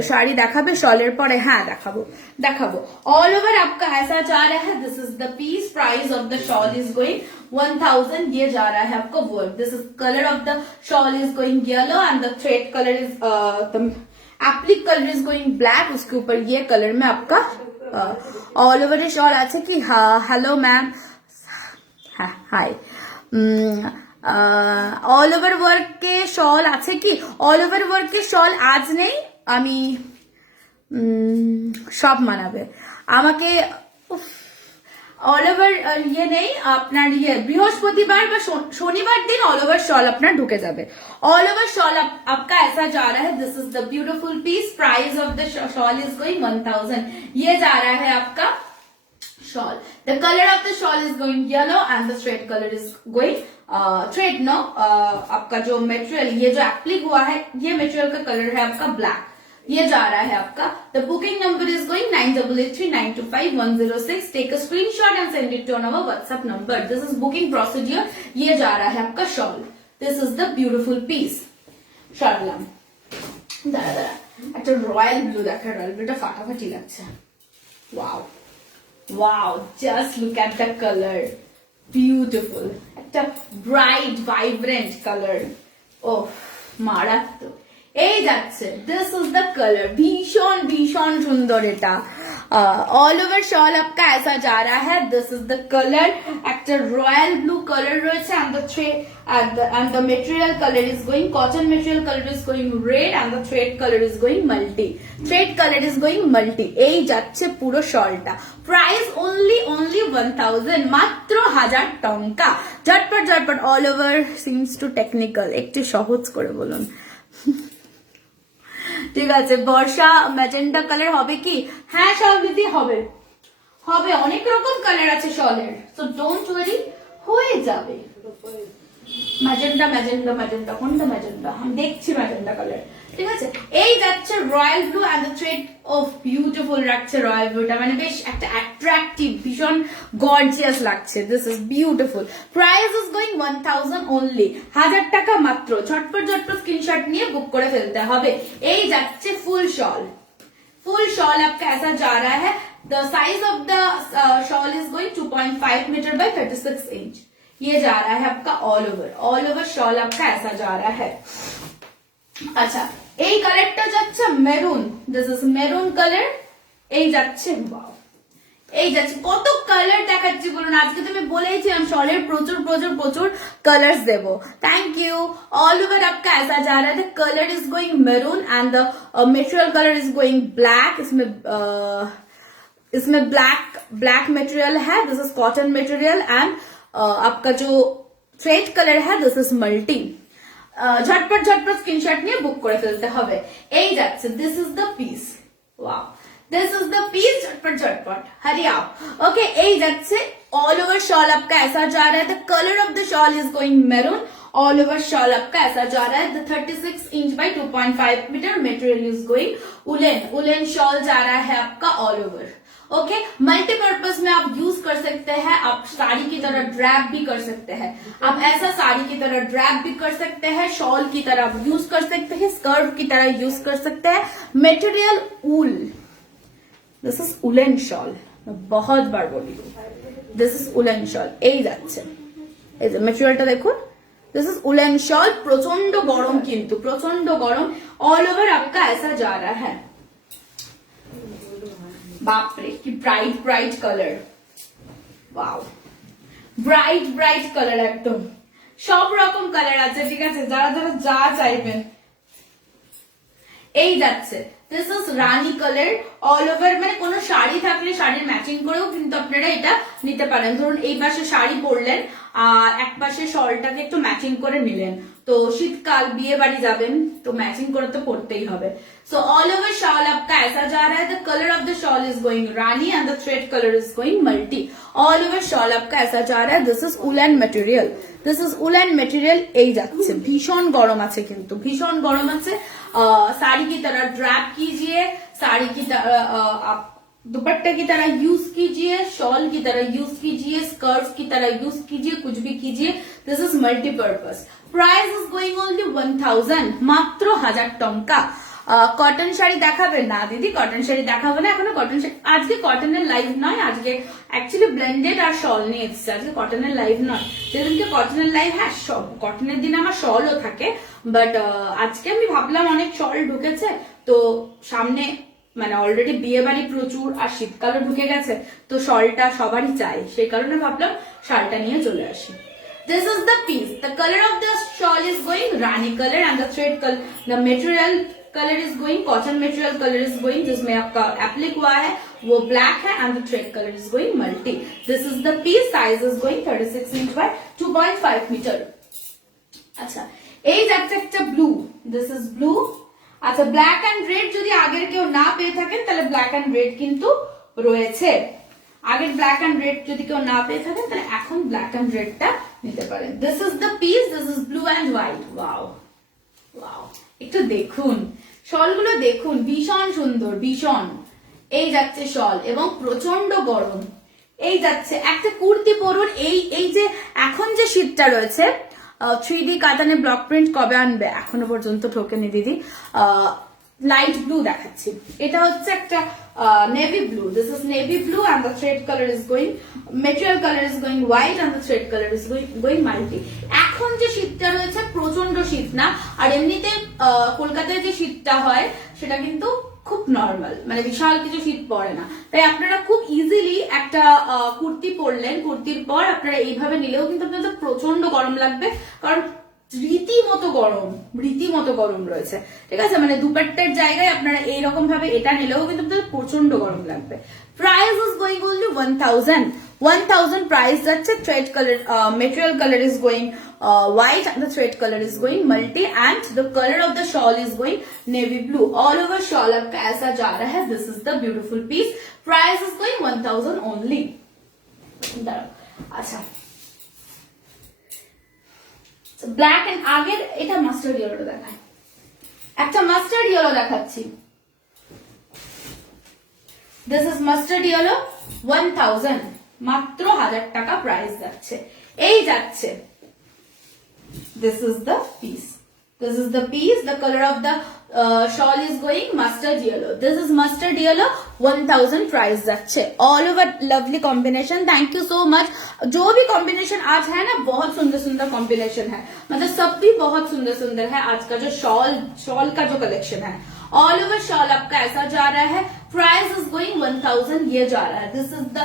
শাড়ি দেখাবে শলের পরে? হ্যাঁ দেখাবো দেখাবো। ऑल ओवर आपका ऐसा जा रहा है। This is the piece, price of the shawl is going 1000, ये जा रहा है आपका work. This is colour of the shawl is going yellow and the thread colour is the applique colour is going black, उसके ऊपर ये colour में आपका ऑल ओवर शॉल আছে কি? हेलो मैम, हाय। ऑल ओवर वर्क के शॉल আছে কি? ऑल ओवर वर्क के शॉल আজ নেই, আমি সব মানাবে আমাকে। ऑल ओवर ये নেই আপনার, ये বৃহস্পতিবার বা শনিবার দিন ऑल ओवर शॉल আপনার ঢুকে যাবে। ऑल ओवर शॉल आपका ऐसा जा रहा है। This is the beautiful piece, price of the shawl is going 1000, ये जा रहा है आपका shawl. The color of the shawl is going yellow and the thread color is going thread no आपका जो मटेरियल, ये जो एप्लिक हुआ है, ये मटेरियल का कलर है आपका ब्लैक, ये जा रहा है आपका। The booking number is going 9883925106. Take a screenshot and send it to our WhatsApp number. This is booking procedure, ये जा रहा है आपका shawl. This is the beautiful piece. शालम दादा दादा একটা রয়্যাল ব্লু দেখা, রয়্যাল ব্লুটা ফাটাফাটি লাগছে। Wow wow, just look at the color, beautiful, একটা bright vibrant color, oh মারাত্মক। এই যাচ্ছে, this is the color, ভীষণ ভীষণ সুন্দর এটা। ऑल ओवर शॉल आपका ऐसा जा रहा है। दिस इज द कलर, একটা রয়্যাল ব্লু কালার রয়েছে and the thread and the material color is going, cotton material color is going red and the thread color is going multi, thread color is going multi। এই যাচ্ছে পুরো শলটা। Price only 1000, মাত্র 1000 টাকা। ঝটপট ঝটপট। All over seems to technical, একটু সহজ করে বলুন। ঠিক আছে, বর্ষা ম্যাজেন্টা কালার হবে কি? হ্যাঁ সব দিদি হবে, হবে, অনেক রকম কালার আছে শলের, সো ডোন্ট ওয়ারি, হয়ে যাবে। ম্যাজেন্টা ম্যাজেন্টা ম্যাজেন্টা, কোনটা ম্যাজেন্টা? আমি দেখছি ম্যাজেন্টা কালার, ঠিক আছে। এই যাচ্ছে royal blue and the thread of beautiful লাগছে রয়্যাল ব্লুটা, মানে বেশ একটা অ্যাট্রাকটিভ, ভীষণ গর্জিয়াস লাগছে। This is beautiful. Price is going 1000 only, 1000 টাকা মাত্র। ঝটপট ঝটপট স্ক্রিনশট নিয়ে বুক করে ফেলতে হবে। এই যাচ্ছে ফুল শল, फुल शॉल आपका ऐसा जा रहा है। The size of the shawl is going 2.5 metre by 36 inch, ये जा रहा है आपका ऑल ओवर शॉल आपका ऐसा जा रहा है। আচ্ছা, এই কালারটা যাচ্ছে maroon, this is maroon colour. এই যাচ্ছে, ওয়াও, এই যাচ্ছে। কত কালার দেখাচ্ছি বলুন, আজকে তো আমি বলেইছিলাম শলের প্রচুর প্রচুর প্রচুর কালার্স দেবো। Thank you. ऑल ओवर आपका ऐसा जा रहा है। The colour is going maroon and the material colour is going black. इसमें ब्लैक मटेरियल है। This is cotton material and आपका जो थ्रेड कलर है दिस इज मल्टी। ঝটপট ঝটপট স্ক্রিনশট নিয়ে বুক করে ফেলতে হবে। এই যাচ্ছে, this is the piece, wow, this is the piece. झटपट झटपट हरी आओ। ओके, এই যাচ্ছে। ऑल ओवर शॉल आपका ऐसा जा रहा है। The colour of the shawl is going maroon. All over shawl आपका ऐसा जा रहा है। The 36 inch by 2.5 metre material is going woollen shawl जा रहा है आपका ऑल ओवर। ओके, मल्टीपर्पज में आप यूज कर सकते हैं। आप साड़ी की तरह ड्रैप भी कर सकते हैं, आप ऐसा साड़ी की तरह ड्रैप भी कर सकते हैं, शॉल की तरह आप यूज कर सकते हैं, स्कर्ट की तरह यूज कर सकते हैं। Material wool, this is woollen shawl, मैं बहुत बार बोली, दिस इज उलेन शॉल। এই যাচ্ছে, এই যে মেটেরিয়ালটা দেখুন, दिस इज उलन शॉल, प्रचंड गरम किंतु प्रचंड गरम, ऑल ओवर आपका ऐसा जा रहा है। बाप रे की bright bright colour, wow bright bright colour, একদম সব রকম কালার আছে, ঠিক আছে, যারা যারা যা চাইবেন এই যাচ্ছে। This is Rani colour all over, মানে কোনো শাড়ি থাকলে শাড়ির ম্যাচিং করেও কিন্তু আপনারা এটা নিতে পারেন। ধরুন এই পাশে শাড়ি পরলেন আর এক পাশে শলটাকে একটু ম্যাচিং করে নিলেন, তো শীতকাল বিয়ে বাড়ি যাবেন তো ম্যাচিং করে তো পড়তেই হবে। सो ऑल ओवर शॉल आपका ऐसा जा रहा है, the colour of the shawl is going Rani and the thread colour is going multi. All over shawl आपका ऐसा जा रहा है, this is woollen material, this is woollen material. এই যাচ্ছে ভীষণ গরম আছে, কিন্তু ভীষণ গরম আছে। साड़ी की तरह ड्रैप कीजिए, साड़ी की तरह आप दुपट्टे की तरह यूज कीजिए, शॉल की तरह यूज कीजिए, स्कर्ट की तरह यूज कीजिए, कुछ भी कीजिए। This is multipurpose. Price is going only 1000, মাত্র 1000 টাকা। কটন শাড়ি দেখাবেন না দিদি, কটন শাড়ি দেখাবো না এখনো। কটন শাড়ি আজকে কটনের লাইভ নয়, আজকে অ্যাকচুয়ালি ব্লেন্ডেড আর শল নিয়ে এসেছে, আজকে কটনের লাইভ নয়। যেদিনকে কটনের লাইভ, হ্যাঁ কটনের দিন আমার শলও থাকে, বাট আজকে আমি ভাবলাম অনেক শল ঢুকেছে তো সামনে, মানে অলরেডি বিয়ে বাড়ি প্রচুর আর শীতকালও ঢুকে গেছে, তো শলটা সবারই চাই, সেই কারণে ভাবলাম শালটা নিয়ে চলে আসি। This is the piece. The color of the shawl is going Rani color and the thread color, the material color is going cotton material color is going, जिसमें आपका एप्लिक हुआ है वो ब्लैक है and the thread color is going multi. This is the piece. Size is going 36 inch by 2.5 meter. আচ্ছা এই যাচ্ছে একটা ব্লু, দিস ইজ ব্লু। আচ্ছা ব্ল্যাক এন্ড রেড যদি আগের কেউ না পেয়ে থাকেন তাহলে ব্ল্যাক এন্ড রেড কিন্তু রয়েছে। আগের ব্ল্যাক এন্ড রেড যদি কেউ না পেয়ে থাকেন তাহলে এখন ব্ল্যাক এন্ড রেডটা নিতে পারেন। This is the piece, this is blue and white. Wow wow, একটু দেখুন শলগুলো, দেখুন ভীষণ সুন্দর, ভীষণ। এই যাচ্ছে শল এবং প্রচন্ড গরম। এই যাচ্ছে একটা কুর্তি পরুন। এই যে এখন যে শীতটা রয়েছে, 3D কাতানে ব্লক প্রিন্ট কবে আনবে, এখনো পর্যন্ত ঠোকেনি দিদি। লাইট ব্লু দেখাচ্ছি, এটা হচ্ছে একটা navy blue, this is navy blue and the thread colour is going, material colour is going white and the thread colour is going multi. এখন যে শীতটা রয়েছে প্রচন্ড শীত না, আর এমনিতে কলকাতায় যে শীতটা হয় সেটা কিন্তু খুব নর্মাল, মানে বিশাল কিছু শীত পড়ে না। তাই আপনারা খুব ইজিলি একটা কুর্তি পরলেন, কুর্তির পর আপনারা এইভাবে নিলেও কিন্তু আপনাদের প্রচন্ড গরম লাগবে, কারণ রীতিমতো গরম রয়েছে, ঠিক আছে। মানে দুপাট্টার জায়গায় আপনারা এইরকম ভাবে এটা নিলেও কিন্তু আপনাদের প্রচন্ড গরম লাগবে। Price is going only 1000 price যাচ্ছে। Thread colour material colour is going white and the thread color is going multi and the color of the shawl is going navy blue. All over shawl आपका ऐसा जा रहा है। This is the beautiful piece. Price is going 1000 only. अच्छा black and আগের এটা mustard yellow দেখায়, একটা মাস্টার্ড ইয়েলো দেখাচ্ছি। দিস ইজ মাস্টার্ড ইয়েলো 1000, মাত্র 1000 টাকা প্রাইস যাচ্ছে। এই যাচ্ছে, this is the piece, this is the piece, the color of the shawl is going mustard yellow, this is mustard yellow 1000 price जाच्छे। All over lovely combination, thank you so much. जो भी combination आज है ना, बहुत सुंदर सुंदर combination है, मतलब सब भी बहुत सुंदर सुंदर है। आज का जो शॉल का जो कलेक्शन है, ऑल ओवर शॉल आपका ऐसा जा रहा है। प्राइस इज गोइंग 1000, ये जा रहा है। This is the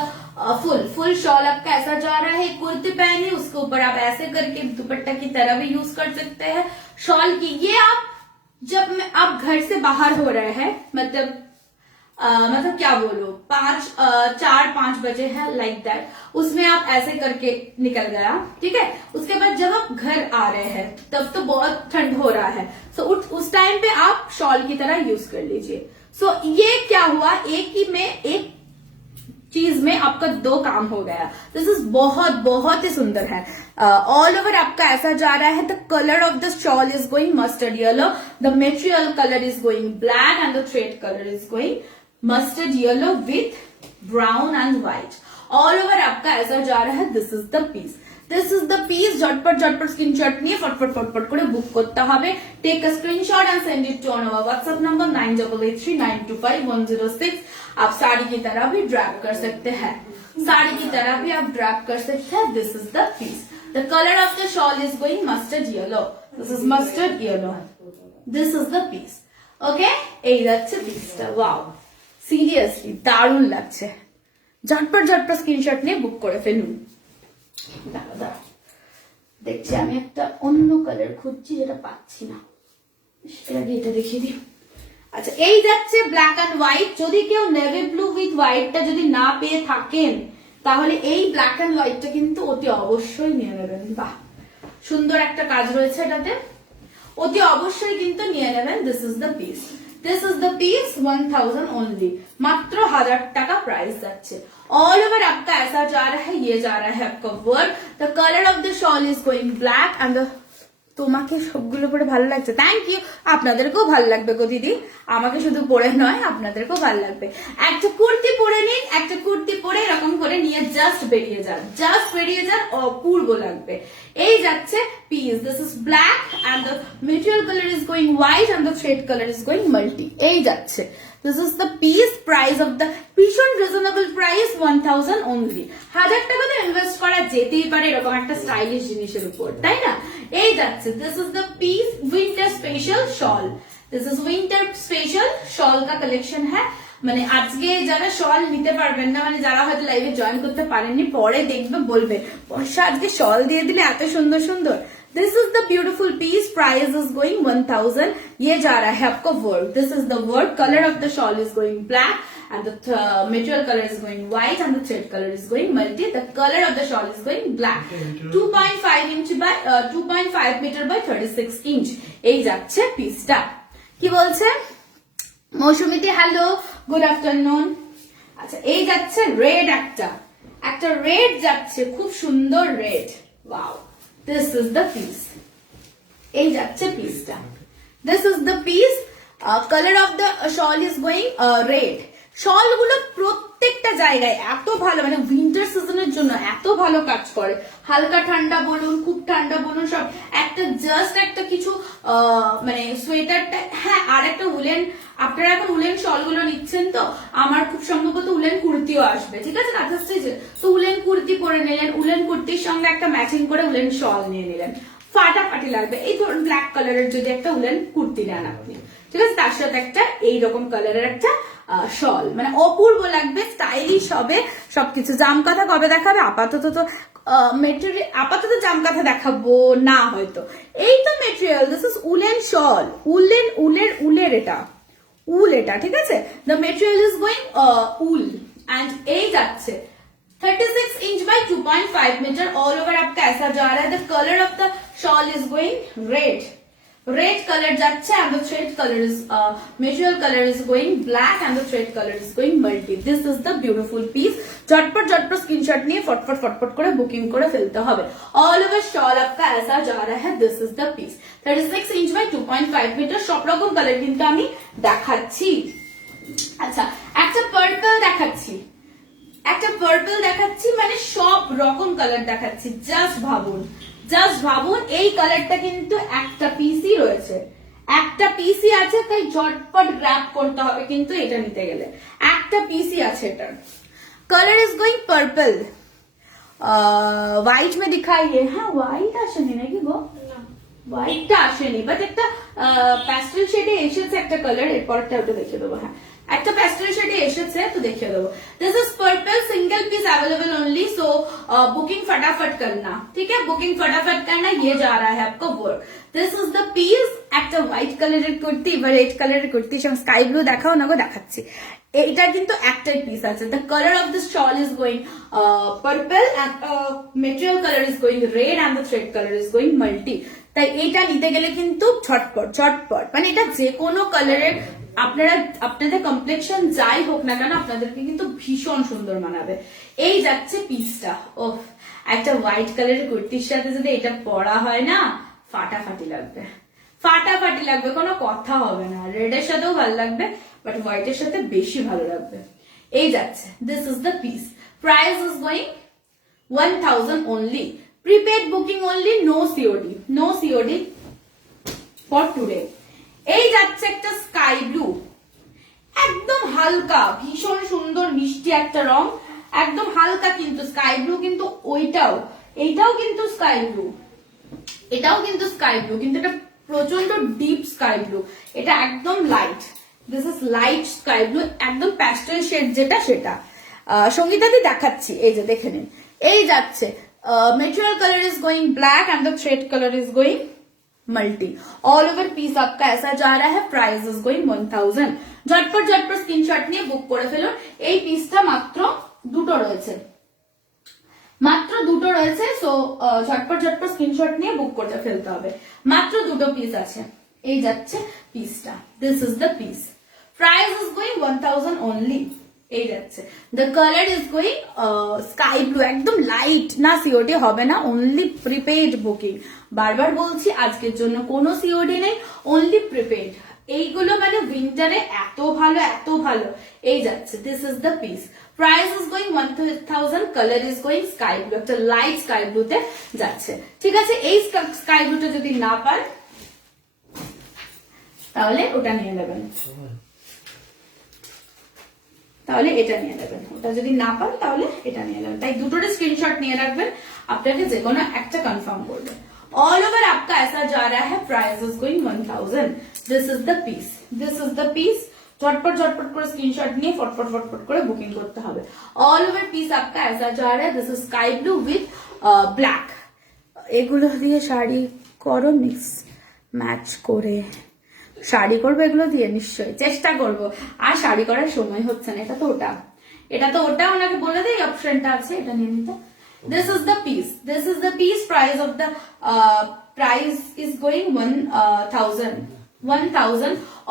full shawl आपका ऐसा जा रहा है। कुर्ती पहनी, उसके ऊपर आप ऐसे करके दुपट्टा की तरह भी यूज कर सकते हैं शॉल की। ये आप जब आप घर से बाहर हो रहे हैं, मतलब क्या बोलो 4-5 बजे है लाइक दैट, उसमें आप ऐसे करके निकल गया, ठीक है। उसके बाद जब आप घर आ रहे हैं तब तो बहुत ठंड हो रहा है, सो उस टाइम पे आप शॉल की तरह यूज कर लीजिए। सो ये क्या हुआ, एक चीज में आपका 2 काम हो गया। दिस इज बहुत ही सुंदर है। ऑल ओवर आपका ऐसा जा रहा है। The colour of the shawl is going mustard yellow, the material colour is going black and the thread colour is going mustard yellow with brown and white. All over आपका ऐसा जा रहा है। This is the piece, this is the piece. झटपट screenshot निये फटफट করে book করতে হবে। Take a screenshot and send it to our WhatsApp number 9883925106। आप साड़ी की तरह भी ड्रैप कर सकते हैं, साड़ी की तरह भी आप ड्रैप कर सकते हैं। This is the piece. The color of the shawl is going mustard yellow. This is mustard yellow. This is the piece. Okay? এই যাচ্ছে পিসটা। ওয়াও, সিরিয়াসলি দারুণ লাগছে। ঝটপট স্ক্রিনশট নিয়ে বুক করে ফেলুন। দাঁড়া দেখছি আমি একটা অন্য কালার খুঁজছি যেটা পাচ্ছি না, এটা দেখিয়ে দিই। আচ্ছা, এই যাচ্ছে ব্ল্যাক অ্যান্ড হোয়াইট। যদি কেউ নেভি ব্লু উইথ হোয়াইটটা যদি না পেয়ে থাকেন তাহলে এই ব্ল্যাক অ্যান্ড হোয়াইটটা কিন্তু অতি অবশ্যই নিয়ে নেবেন। বাহ, সুন্দর একটা কাজ রয়েছে এটাতে, অতি অবশ্যই কিন্তু নিয়ে নেবেন। This is the piece, this is the piece 1000 only, মাত্র 1000 টাকা প্রাইস যাচ্ছে। ऑल ओवर आपका ऐसा जा रहा है, ये जा रहा है आपका work. The colour of the shawl is going black and তোমাকে সবগুলো পরে ভালো লাগছে, থ্যাংক ইউ। আপনাদেরকেও ভালো লাগবে গো দিদি, আমাকে শুধু পরে নয় আপনাদেরকেও ভালো লাগবে। একটা কুর্তি পরে নিন, একটা কুর্তি পরে এরকম করে নিয়ে জাস্ট বেরিয়ে যান, অপূর্ব লাগবে। এই যাচ্ছে piece, this is black and the material colour is going white and the thread colour is going multi. এই যাচ্ছে, this is the piece, price of the ভীষণ রিজনেবল প্রাইস 1000 ओनली। 1000 টাকা তো ইনভেস্ট করা যেতেই পারে এরকম একটা স্টাইলিশ জিনিসের উপর, তাই না? এই যাচ্ছে, this is the piece winter special shawl, this is winter special shawl का कलेक्शन है। মানে আজকে যারা শল নিতে পারবেন না, মানে যারা হয়তো লাইভে জয়েন করতে পারেননি, পরে দেখবে বলবে বর্ষা আজকে শল দিয়ে দিলে এত সুন্দর সুন্দর। This is the beautiful piece, price is going 1000। ये जा रहा है आपको work, this is the work, colour of the shawl is going black and the material color is going white and the thread color is going multi. The color of the shawl is going black. 2.5 inch by 2.5 meter by 36 inch. এই যাচ্ছে পিসটা। কি বলছে মৌসুমীটি? Hello, good afternoon. আচ্ছা, এই যাচ্ছে red, একটা red যাচ্ছে, খুব সুন্দর red. Wow, this is the piece. এই যাচ্ছে পিসটা, this is the piece. Colour of the shawl is going red. শল গুলো প্রত্যেকটা জায়গায় এত ভালো, মানে উইন্টার সিজনের জন্য এত ভালো কাজ করে। হালকা ঠান্ডা বলুন, খুব ঠান্ডা বলুন, সব একটা জাস্ট একটা কিছু মানে সোয়েটারটা, হ্যাঁ, আর একটা উলেন। আপনারা এখন উলেন শল গুলো নিচ্ছেন তো, আমার খুব সম্ভবত উলেন কুর্তিও আসবে, ঠিক আছে, নাথা স্টেজে। তো উলেন কুর্তি পরে নিলেন, উলেন কুর্তির সঙ্গে একটা ম্যাচিং করে উলেন শল নিয়ে নিলেন, ফাটাফাটি লাগবে। এই ধরুন ব্ল্যাক কালারের যদি একটা উলেন কুর্তি নেন আপনি, ঠিক আছে, তার সাথে একটা এইরকম কালারের একটা শল, মানে অপূর্ব লাগবে, স্টাইলিশ হবে সবকিছু। জামকাথা কবে দেখাবে? আপাতত তো মেটেরিয়াল, আপাতত জামকাথা দেখাবো না হয়তো। এই তো material, this is woollen shawl, উলের এটা উল, এটা ঠিক আছে। The material is going wool and এই যাচ্ছে 36 inch by 2.5 metre. All over आपका ऐसा जा रहा है। The colour of the shawl is going red colour যাচ্ছে and the thread color is material color is going black and the thread color is going multi. This is the beautiful piece. झटपट screenshot নিয়ে फटफट করে booking করে ফেলতে হবে। All over shawl आपका ऐसा जा रहा है। This is the piece 36 inch by 2.5 metre. সব রকম কালার কিন্তু আমি দেখাচ্ছি। আচ্ছা, একটা পার্পল দেখাচ্ছি, মানে সব রকম কালার দেখাচ্ছি। জাস্ট ভাবুন এই কালারটা কিন্তু একটা পিসই রয়েছে, একটা পিসই আছে, তাই ঝটপট গ্র্যাব করতে হবে কিন্তু এটা নিতে গেলে। একটা পিসই আছে এটার। Colour is going purple, white में दिखाइए। হ্যাঁ, হোয়াইট আসেনি নাকি গো? হোয়াইটটা আসেনি, বাট একটা প্যাস্টেল শেডে এসেছে একটা কালার। এরপরটা ওটা দেখিয়ে দেবো। হ্যাঁ, একটা প্যাস্টেল শেডে এসেছে, তো দেখিয়ে দেবো। This is purple, single piece available only, so booking फटाफट करना, ठीक है, बुकिंग फटाफट करना। ये जा रहा है आपका work. This is the piece. একটা হোয়াইট কালারের কুর্তি বা রেড কালারের কুর্তি, সঙ্গে স্কাই ব্লু দেখাও না গো, দেখাচ্ছি। এটা কিন্তু একটাই পিস আছে। The colour of this shawl is going purple and material colour is going red and the thread colour is going multi. তাই এটা নিতে গেলে কিন্তু ঝটপট, মানে এটা যে কোনো কালারের, আপনাদের কমপ্লেক্সন যাই হোক না কেন, আপনাদেরকে কিন্তু ভীষণ সুন্দর মানাবে। এই যাচ্ছে পিসটা। ও, একটা হোয়াইট কালারের কুর্তির সাথে যদি এটা পরা হয় না, ফাটাফাটি লাগবে, কোনো কথা হবে না। রেডের সাথেও ভালো লাগবে, বাট হোয়াইটের সাথে বেশি ভালো লাগবে। এই যাচ্ছে, this is the piece. Price is going 1000 only. Prepaid booking only, no COD for today. এই যাচ্ছে একটা স্কাই ব্লু, একদম হালকা, ভীষণ সুন্দর মিষ্টি একটা রং, একদম হালকা কিন্তু স্কাই ব্লু, কিন্তু ওইটাও এইটাও কিন্তু স্কাই ব্লু, এটাও কিন্তু স্কাই ব্লু, কিন্তু এটা প্রচন্ড ডিপ স্কাই ব্লু, এটা একদম light, this is light sky blue, একদম প্যাস্টেল শেড যেটা সেটা। সঙ্গীতাদি দেখাচ্ছি, এই যে দেখে নিন, এই যাচ্ছে material colour is going black and the thread colour is going multi. All over piece आपका ऐसा जा रहा है, प्राइस इज गोइंग 1000। झटपट झटपट स्क्रीनशॉट নিয়ে বুক করে ফেলুন। এই পিসটা মাত্র দুটো রয়েছে, মাত্র দুটো রয়েছে, সো ঝটপট ঝটপট স্ক্রিনশট নিয়ে বুক করতে ফেলতে হবে। মাত্র দুটো পিস আছে, এই যাচ্ছে পিসটা, this is the piece, price is going 1000 only. এই যাচ্ছে, the colour is going sky blue, একদম লাইট, না সিওডি হবে না, অনলি প্রিপেড বুকিং। বারবার বলছি আজকের জন্য কোনো সিওডি নেই, অনলি প্রিপেড। এইগুলো মানে উইন্টারে এত ভালো, এত ভালো। এই যাচ্ছে, this is the piece, price is going 1000, colour is going sky blue, একটা লাইট স্কাই ব্লুতে যাচ্ছে। ঠিক আছে, এই স্কাই ব্লুটা যদি না পান তাহলে ওটা নিয়ে নেবেন, তাহলে এটা নিয়ে নেবেন, ওটা যদি না পান তাহলে এটা নিয়ে নেবেন। তাই দুটোর স্ক্রিনশট নিয়ে রাখবেন, আপনাকে যে কোনো একটা কনফার্ম করবে। ऑल ओवर आपका ऐसा जा रहा है, price is going 1000। This is the piece, this is the piece. झटपट झटपट করে স্ক্রিনশট নিয়ে ফটফট ফটফট করে বুকিং করতে হবে। ऑल ओवर पीस आपका ऐसा जा रहा है, this is sky blue with black. এগুলো দিয়ে শাড়ি করো, মিক্স ম্যাচ করে শাড়ি করবো, এগুলো দিয়ে নিশ্চয়ই চেষ্টা করব। আর শাড়ি করার সময় হচ্ছে না, এটা তো ওটা, এটা তো ওটা, ওনাকে বলে দেই অপশনটা আছে, এটা নিয়ে নিতে। This is the piece, this is the piece, price of the price is going 1000।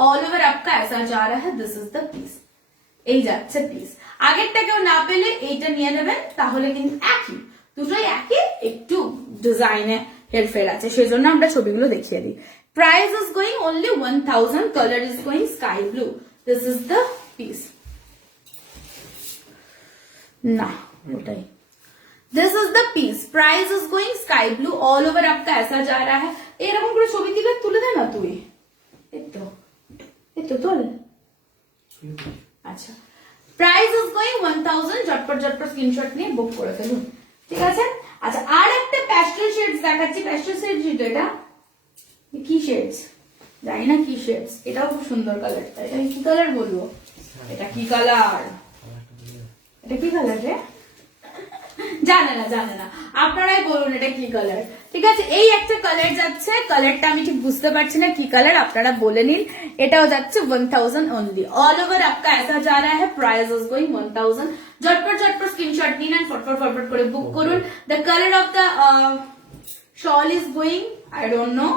All over आपका ऐसा जा रहा है, दिस इज द piece। এই যাচ্ছে পিস, আগেরটা কেউ না পেলে এইটা নিয়ে নেবেন, তাহলে কিন্তু একই, দুটোই একই, একটু ডিজাইনে হেরফের আছে, সেজন্য আমরা ছবিগুলো দেখিয়ে দিই। Price is going only 1000, colour is going sky blue, this is the piece. না ওটাই, this is the piece, price is going sky blue. All over आपका ऐसा जा रहा है, এরকম করে ছবি দিলে তুলে দে না তুই, এই তো তোল। আচ্ছা, প্রাইস ইজ গোইং 1000, ঝটপট ঝটপট স্ক্রিনশট নিয়ে বুক করে ফেলুন। ঠিক আছে, আচ্ছা আর একটা প্যাস্টেল শেডস দেখাচ্ছি, প্যাস্টেল শেডস এটা কি শেডস জানি না কি শেডস, এটাও খুব সুন্দর কালারটা, এটা কি কালার বলবো, এটা কি কালার, এটা কি কালার রে, জানে না জানে না, আপনারাই বলুন এটা কি কালার। ঠিক আছে, এই একটা কালার যাচ্ছে, কালারটা আমি ঠিক বুঝতে পারছি না কি কালার, আপনারা বলে নিন। এটাও যাচ্ছে 1000 অনলি। ऑल ओवर आपका ऐसा जा रहा है, प्राइस इज गोइंग 1000। झटपट झटपट स्क्रीनशॉट নিন আর ফটফট ফটফট করে বুক করুন। The colour of the shawl is going, I don't know,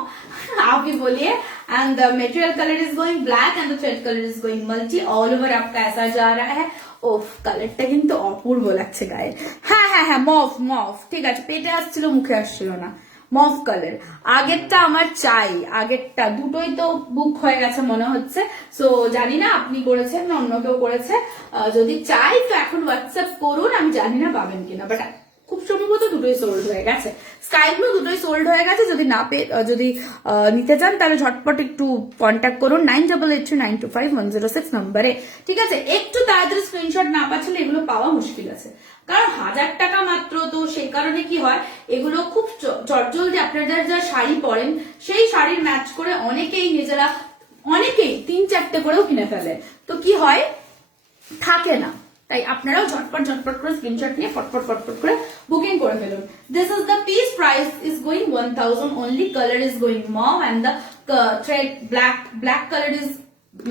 आप ही बोलिए। And the material colour is going black and the thread colour is going multi. All over आपका ऐसा जा रहा है। ওফ, কালারটা কিন্তু অপূর্ব লাগছে গায়ে। হ্যাঁ হ্যাঁ হ্যাঁ, মফ মফ, ঠিক আছে, পেটে আসছিল মুখে আসছিল না, মফ কালার। আগেরটা আমার চাই, আগেরটা দুটোই তো বুক হয়ে গেছে মনে হচ্ছে, সো জানি না আপনি করেছেন না অন্য কেউ করেছে, যদি চাই তো এখন হোয়াটসঅ্যাপ করুন, আমি জানি না পাবেন কিনা, বাট খুব সম্ভবত দুটোই সোল্ড হয়ে গেছে, স্কাই ব্লু দুটোই সোল্ড হয়ে গেছে। যদি না পেয়ে যদি নিতে চান তাহলে ঝটপট একটু কন্ট্যাক্ট করুন 9883925106 নম্বরে। ঠিক আছে, একটু তাড়াতাড়ি স্ক্রিনশট না পাঠালে এগুলো পাওয়া মুশকিল আছে, কারণ 1000 টাকা মাত্র, তো সেই কারণে কি হয় এগুলো খুব চটজলদি আপনারা যা শাড়ি পরেন সেই শাড়ির ম্যাচ করে অনেকেই নিজেরা, অনেকেই 3-4টে করেও কিনে ফেলে, তো কি হয় থাকে না। তাই আপনারাও ঝটপট ঝটপট করে স্ক্রিনশট নিয়ে ফটফট ফটফট করে বুকিং করে ফেলুন। This is the piece, price is going 1000 only, color is going mauve and the thread black color is,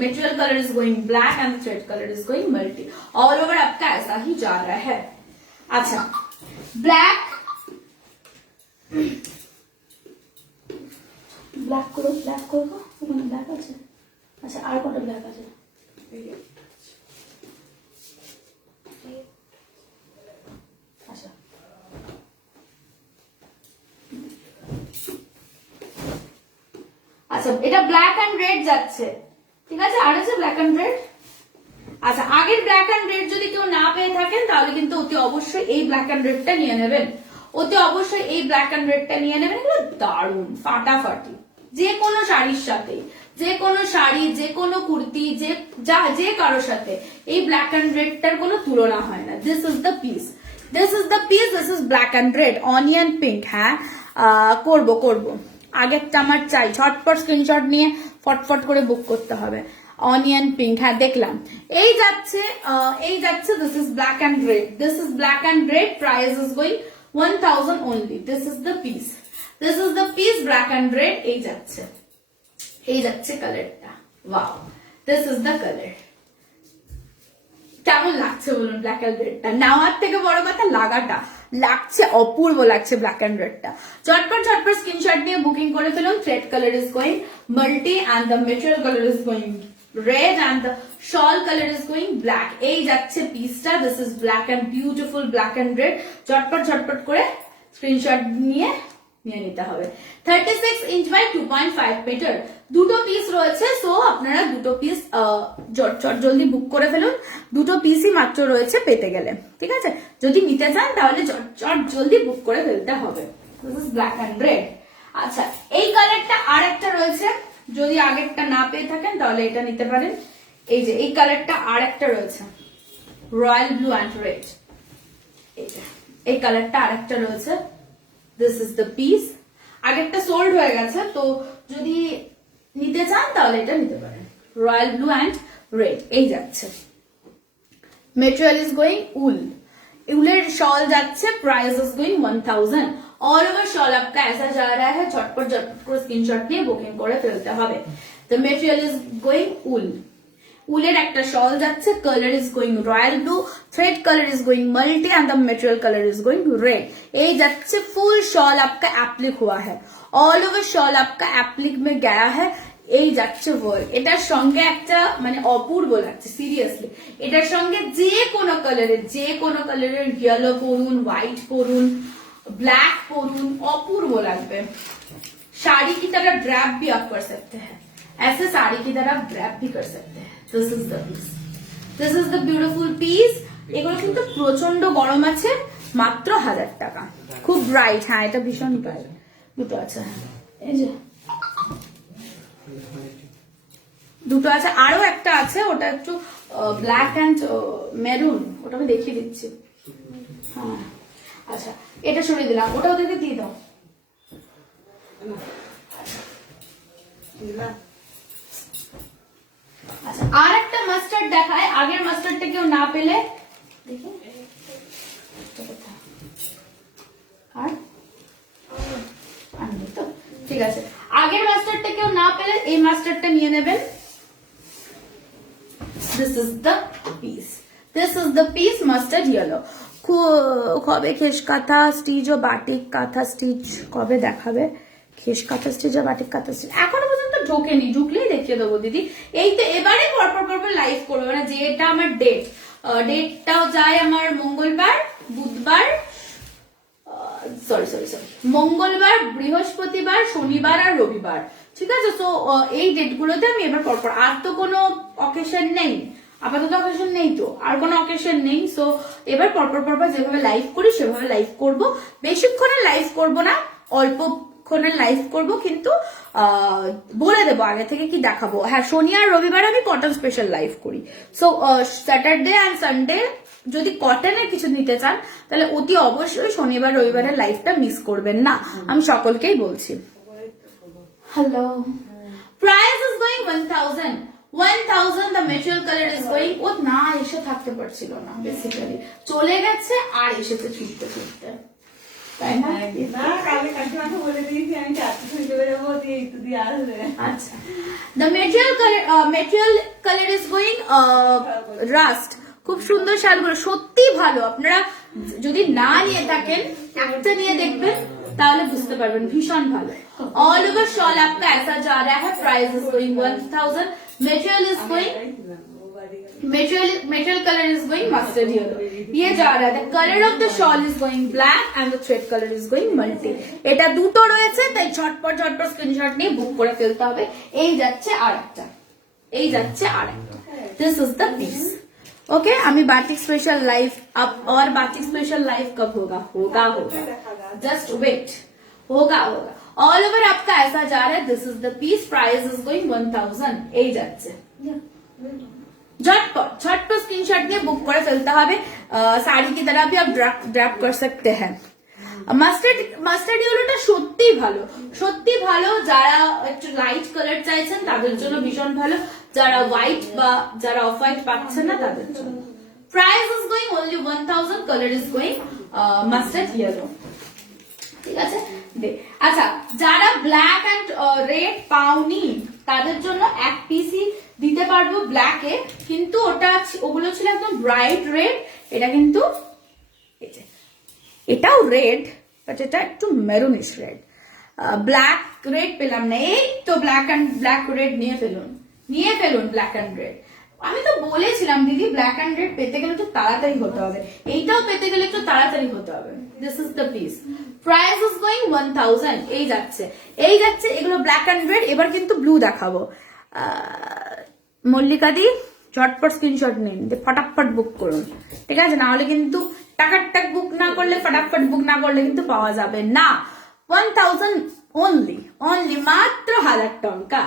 material color is going black and the thread color is going multi। all over आपका ऐसा ही जा रहा है। अच्छा, black करो, black करो, black আছে, আচ্ছা আর কত ব্ল্যাক আছে, আচ্ছা আচ্ছা এটা ব্ল্যাক এন্ড রেড যাচ্ছে, ঠিক আছে, আর আছে ব্ল্যাক এন্ড রেড। আচ্ছা, আগের ব্ল্যাক এন্ড রেড যদি কেউ না পেয়ে থাকেন তাহলে কিন্তু অতি অবশ্যই এই ব্ল্যাক এন্ড রেডটা নিয়ে নেবেন, অতি অবশ্যই এই ব্ল্যাক এন্ড রেডটা নিয়ে নেবেন, এগুলো দারুণ ফাটাফাটি, যে কোনো শাড়ির সাথে, যে কোনো শাড়ি, যে কোনো কুর্তি, যে কারোর সাথে এই ব্ল্যাক এন্ড রেডটার কোনো তুলনা হয় না। This is the piece, this is the piece, this is black and red onion pink. হ্যাঁ করবো করবো, আগেরটা আমার চাই, ঝটপট স্ক্রিনশট নিয়ে ফটফট করে বুক করতে হবে। অনিয়ন পিঙ্ক, হ্যাঁ দেখলাম। এই যাচ্ছে this is black and red, this is black and red, price is going 1000 only. This is the piece, this is the piece black and red. এই যাচ্ছে কালারটা, wow, this is the colour. কেমন লাগছে বলুন ব্ল্যাক এন্ড রেডটা? নেওয়ার থেকে বড় কথা লাগাটা, লাগছে অপূর্ব লাগছে ব্ল্যাক এন্ড রেডটা। ঝটপট ঝটপট স্ক্রিনশট নিয়ে বুকিং করে ফেলুন। Thread colour is going multi and the material colour is going red and the shawl color is going black. এই যাচ্ছে পিসটা, this is black and beautiful black and red. ঝটপট ঝটপট করে স্ক্রিনশট নিয়ে নিতে হবে। 36 ইঞ্চ বাই 2.5 মিটার, দুটো পিস রয়েছে। সো আপনারা দুটো পিস চট জলদি বুক করে ফেলুন, দুটো পিসই মাত্র রয়েছে পেতে গেলে, ঠিক আছে? যদি নিতে চান তাহলে চট জলদি বুক করে ফেলতে হবে। This is black and red. আচ্ছা, এই কালারটা আর একটা রয়েছে, যদি আগেরটা না পেয়ে থাকেন তাহলে এটা নিতে পারেন। এই যে এই কালারটা আর একটা রয়েছে, রয়্যাল ব্লু অ্যান্ড রেড। এই কালারটা আর একটা রয়েছে, দিস ইজ দ্য পিস। আগেরটা সোল্ড হয়ে গেছে, তো যদি নিতে চান তাহলে এটা নিতে পারেন, রয়্যাল ব্লু অ্যান্ড রেড। এই যাচ্ছে, মেটেরিয়াল ইজ গোয়িং উল, उलेर शॉल जाच्छे, price is going 1000। All over shawl आपका ऐसा जा रहा है, झटपट झटपट स्क्रीनशॉट निये बुकिंग करे फेलते होबे। द मटेरियल इज गोइंग उल, उलेर একটা शॉल যাচ্ছে, colour is going royal blue, thread colour is going multi and the material colour is going red. ये যাচ্ছে फुल शॉल आपका एप्लिक हुआ है, ऑल ओवर शॉल आपका एप्लिक में गया है। এই যাচ্ছে ওয়ার্ক, এটার সঙ্গে একটা মানে অপূর্ব লাগছে সিরিয়াসলি। এটার সঙ্গে যে কোনো কালারের ইয়েলো পরুন, হোয়াইট পরুন, ब्लैक परून, अपूर्व লাগবে। साड़ी की तरह ड्रैप भी आप कर सकते हैं, ऐसे साड़ी की तरह ड्रैप भी कर सकते हैं। This is the piece, this is the beautiful piece. এগুলো কিন্তু প্রচন্ড গরম আছে, মাত্র 1000 টাকা, খুব ব্রাইট। হ্যাঁ এটা ভীষণ ব্রাইট, দুটো আছে। এই যে দুটো আছে, আরো একটা আছে, ওটা একটু ব্ল্যাক এন্ড মেরুন, ওটা আমি দেখিয়ে দিচ্ছি। হ্যাঁ আচ্ছা, এটা সরিয়ে দিলাম, ওটা ওদেরকে দিয়ে দাও। আচ্ছা, আর একটা মাস্টার্ড দেখায়, আগের মাস্টার্ডটা কেউ না পেলে দেখি, আর আনবি তো, ঠিক আছে। আগের মাস্টার্ডটা কেউ না পেলে এই মাস্টার্ডটা নিয়ে নেবেন। This is the piece, this is the piece mustard yellow। কবে খেস কাঁথা স্টিচ ও বাটিক কাঁথা স্টিচ কবে দেখাবে? খেস কাঁথা স্টিচ ও বাটিক কাঁথা স্টিচ এখনো পর্যন্ত ঢোকেনি, ঢুকলেই দেখিয়ে দেবো দিদি। এই তো এবারে পরপর লাইভ করবো, মানে যেটা আমার ডেটটাও যায় আমার মঙ্গলবার, বুধবার, সরি মঙ্গলবার, বৃহস্পতিবার, শনিবার আর রবিবার, ঠিক আছে। তো এই ডেটগুলোতে আমি এবার পরপর, আর তো কোনো অকেশন নেই, আপাতত অকেশন নেই, তো আর কোনো অকেশন নেই। সো এবার পরপর যেভাবে লাইভ করি সেভাবে লাইভ করব। বেশিক্ষণের লাইভ করব না, অল্পক্ষণের লাইভ করব, কিন্তু বলে দেবো আগে থেকে কি দেখাবো। হ্যাঁ, শনি আর রবিবার আমি কটন স্পেশাল লাইভ করি। সো স্যাটারডে অ্যান্ড সানডে যদি কটনের কিছু নিতে চান তাহলে অতি অবশ্যই শনিবার রবিবারের লাইভটা মিস করবেন না, আমি সকলকেই বলছি। Hello, price is going 1000 the material color is going। ও না এসে থাকতে পারছিল না, বেসিক্যালি চলে গেছে আর এসেছে ফিরতে তাই না? আচ্ছা, the material color is going rust। খুব সুন্দর শালগুলো, সত্যি ভালো। আপনারা যদি না নিয়ে থাকেন একটা নিয়ে দেখবেন তাহলে বুঝতে পারবেন, ভীষণ ভালো। ऑल ओवर शॉल आपका ऐसा जा रहा है, price is going 1000। Material is going, material colour is going mustard yellow, ये जा रहा है। The colour of the shawl is going black and the thread colour is going multi. এটা দুটো রয়েছে, তাই ঝটপট স্ক্রিনশট নিয়ে বুক করে ফেলতে হবে। এই যাচ্ছে আরেকটা, this is the piece. Okay, আমি बाटिक स्पेशल लाइव अब, और बाटिक स्पेशल लाइव कब होगा? जस्ट वेट, होगा। ऑल ओवर आपका ऐसा जा रहा है, this is the piece, price is going 1000। এই যাচ্ছে, ঝটপট স্ক্রিনশট নিয়ে বুক করে ফেলতে হবে। साड़ी की तरह भी आप ड्रैप कर सकते हैं। মাস্টার্ড ইয়েলোটা সত্যিই ভালো, সত্যি ভালো। যারা একটু লাইট কালার চাইছেন তাদের জন্য ভীষণ ভালো, যারা হোয়াইট বা যারা অফ হোয়াইট পাচ্ছেন না তাদের জন্য। Price is going only 1000, colour is going mustard yellow. ঠিক আছে, আচ্ছা যারা ব্ল্যাক এন্ড রেড পাওনি তাদের জন্য এক পিসই দিতে পারবো ব্ল্যাকে, কিন্তু ওগুলো ছিল একদম ব্রাইট রেড, এটা কিন্তু এটাও রেড বাট এটা একটু মেরুনিশ রেড, ব্ল্যাক রেড পেলাম না। এই তো ব্ল্যাক রেড নিয়ে ফেলুন ব্ল্যাক এন্ড রেড। আমি তো বলেছিলাম দিদি ব্ল্যাক এন্ড রেড পেতে গেলে একটু তাড়াতাড়ি হতে হবে, এইটাও পেতে গেলে একটু তাড়াতাড়ি হতে হবে। This is the piece, price is going 1000। এই যাচ্ছে এগুলো ব্ল্যাক এন্ড রেড। এবার কিন্তু ব্লু দেখাবো। মল্লিকা দি ঝটপট স্ক্রিনশট নিন, ফটাফট বুক করুন, ঠিক আছে? না হলে কিন্তু টাকার বুক না করলে, ফটাফট বুক না করলে কিন্তু পাওয়া যাবে না। 1000 only মাত্র 1000 টাকা।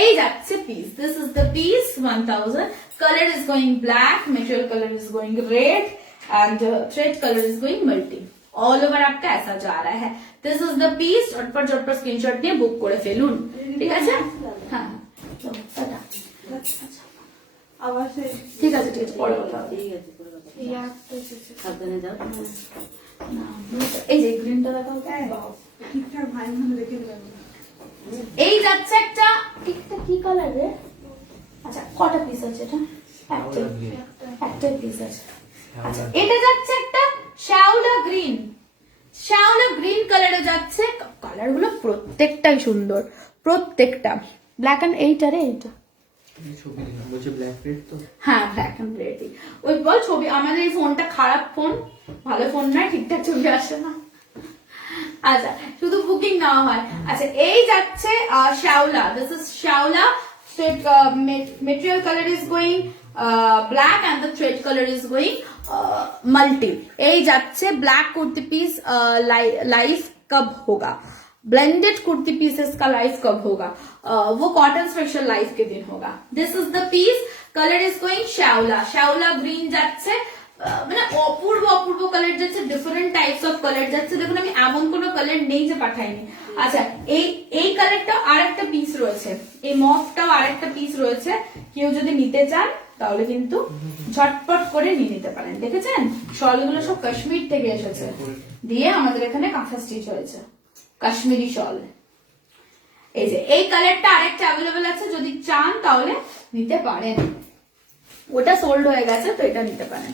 এই যাচ্ছে piece, this is the piece 1000। Colour is going black, material colour is going red and thread colour is going multi. All over आपका ऐसा जा रहा है। This is the piece. झटपट स्क्रीनशॉट নিয়ে বুক করে ফেলুন, ঠিক আছে? হ্যাঁ ঠিক আছে পরে কথা হবে। এই যে গ্রিনটা দেখাও, ঠিকঠাক ভাই মনে রেখে দেবেন। এই যাচ্ছে একটা কি কালার রে? আচ্ছা কটা পিস আছে এটা? একটা পিস আছে। আচ্ছা এটা যাচ্ছে একটা শ্যাওলা গ্রিন কালারে যাচ্ছে। কালার গুলো প্রত্যেকটাই সুন্দর, প্রত্যেকটা। ব্ল্যাক এন্ড এইটা হ্যাঁ ব্ল্যাক এন্ড রেড। ওই বল ছবি, আমাদের এই ফোনটা খারাপ ফোন, ভালো ফোন নয়, ঠিকঠাক ছবি আসে না। আচ্ছা শুধু বুকিং নেওয়া হয়। আচ্ছা এই যাচ্ছে শ্যাওলা, দিস ইজ শ্যাওলা। Material colour is going black and the thread colour is going multi. এই যাচ্ছে ব্ল্যাক कुर्ती पीस। लाइफ कब होगा? ब्लेंडेड कुर्ती पीसेस का लाइफ कब होगा? वो कॉटन स्पेशल लाइफ के दिन होगा। This is the piece, colour is going শ্যাওলা গ্রিন যাচ্ছে, মানে অপূর্ব কালার যাচ্ছে, ডিফারেন্ট টাইপস অফ কালার যাচ্ছে। দেখুন আমি এমন কোনো কালার নেই যে পাঠাইনি। আচ্ছা এই কালারটা আর একটা পিস রয়েছে, এই মফটাও আর একটা পিস রয়েছে। কেউ যদি নিতে চান তাহলে কিন্তু ঝটপট করে নিয়ে নিতে পারেন। দেখেছেন শলগুলো সব কাশ্মীর থেকে এসেছে, দিয়ে আমাদের এখানে কাঁথা স্টিচ হয়েছে, কাশ্মীরি শল। এই যে এই কালারটা আরেকটা অ্যাভেলেবেল আছে, যদি চান তাহলে নিতে পারেন। ওটা সোল্ড হয়ে গেছে, তো এটা নিতে পারেন।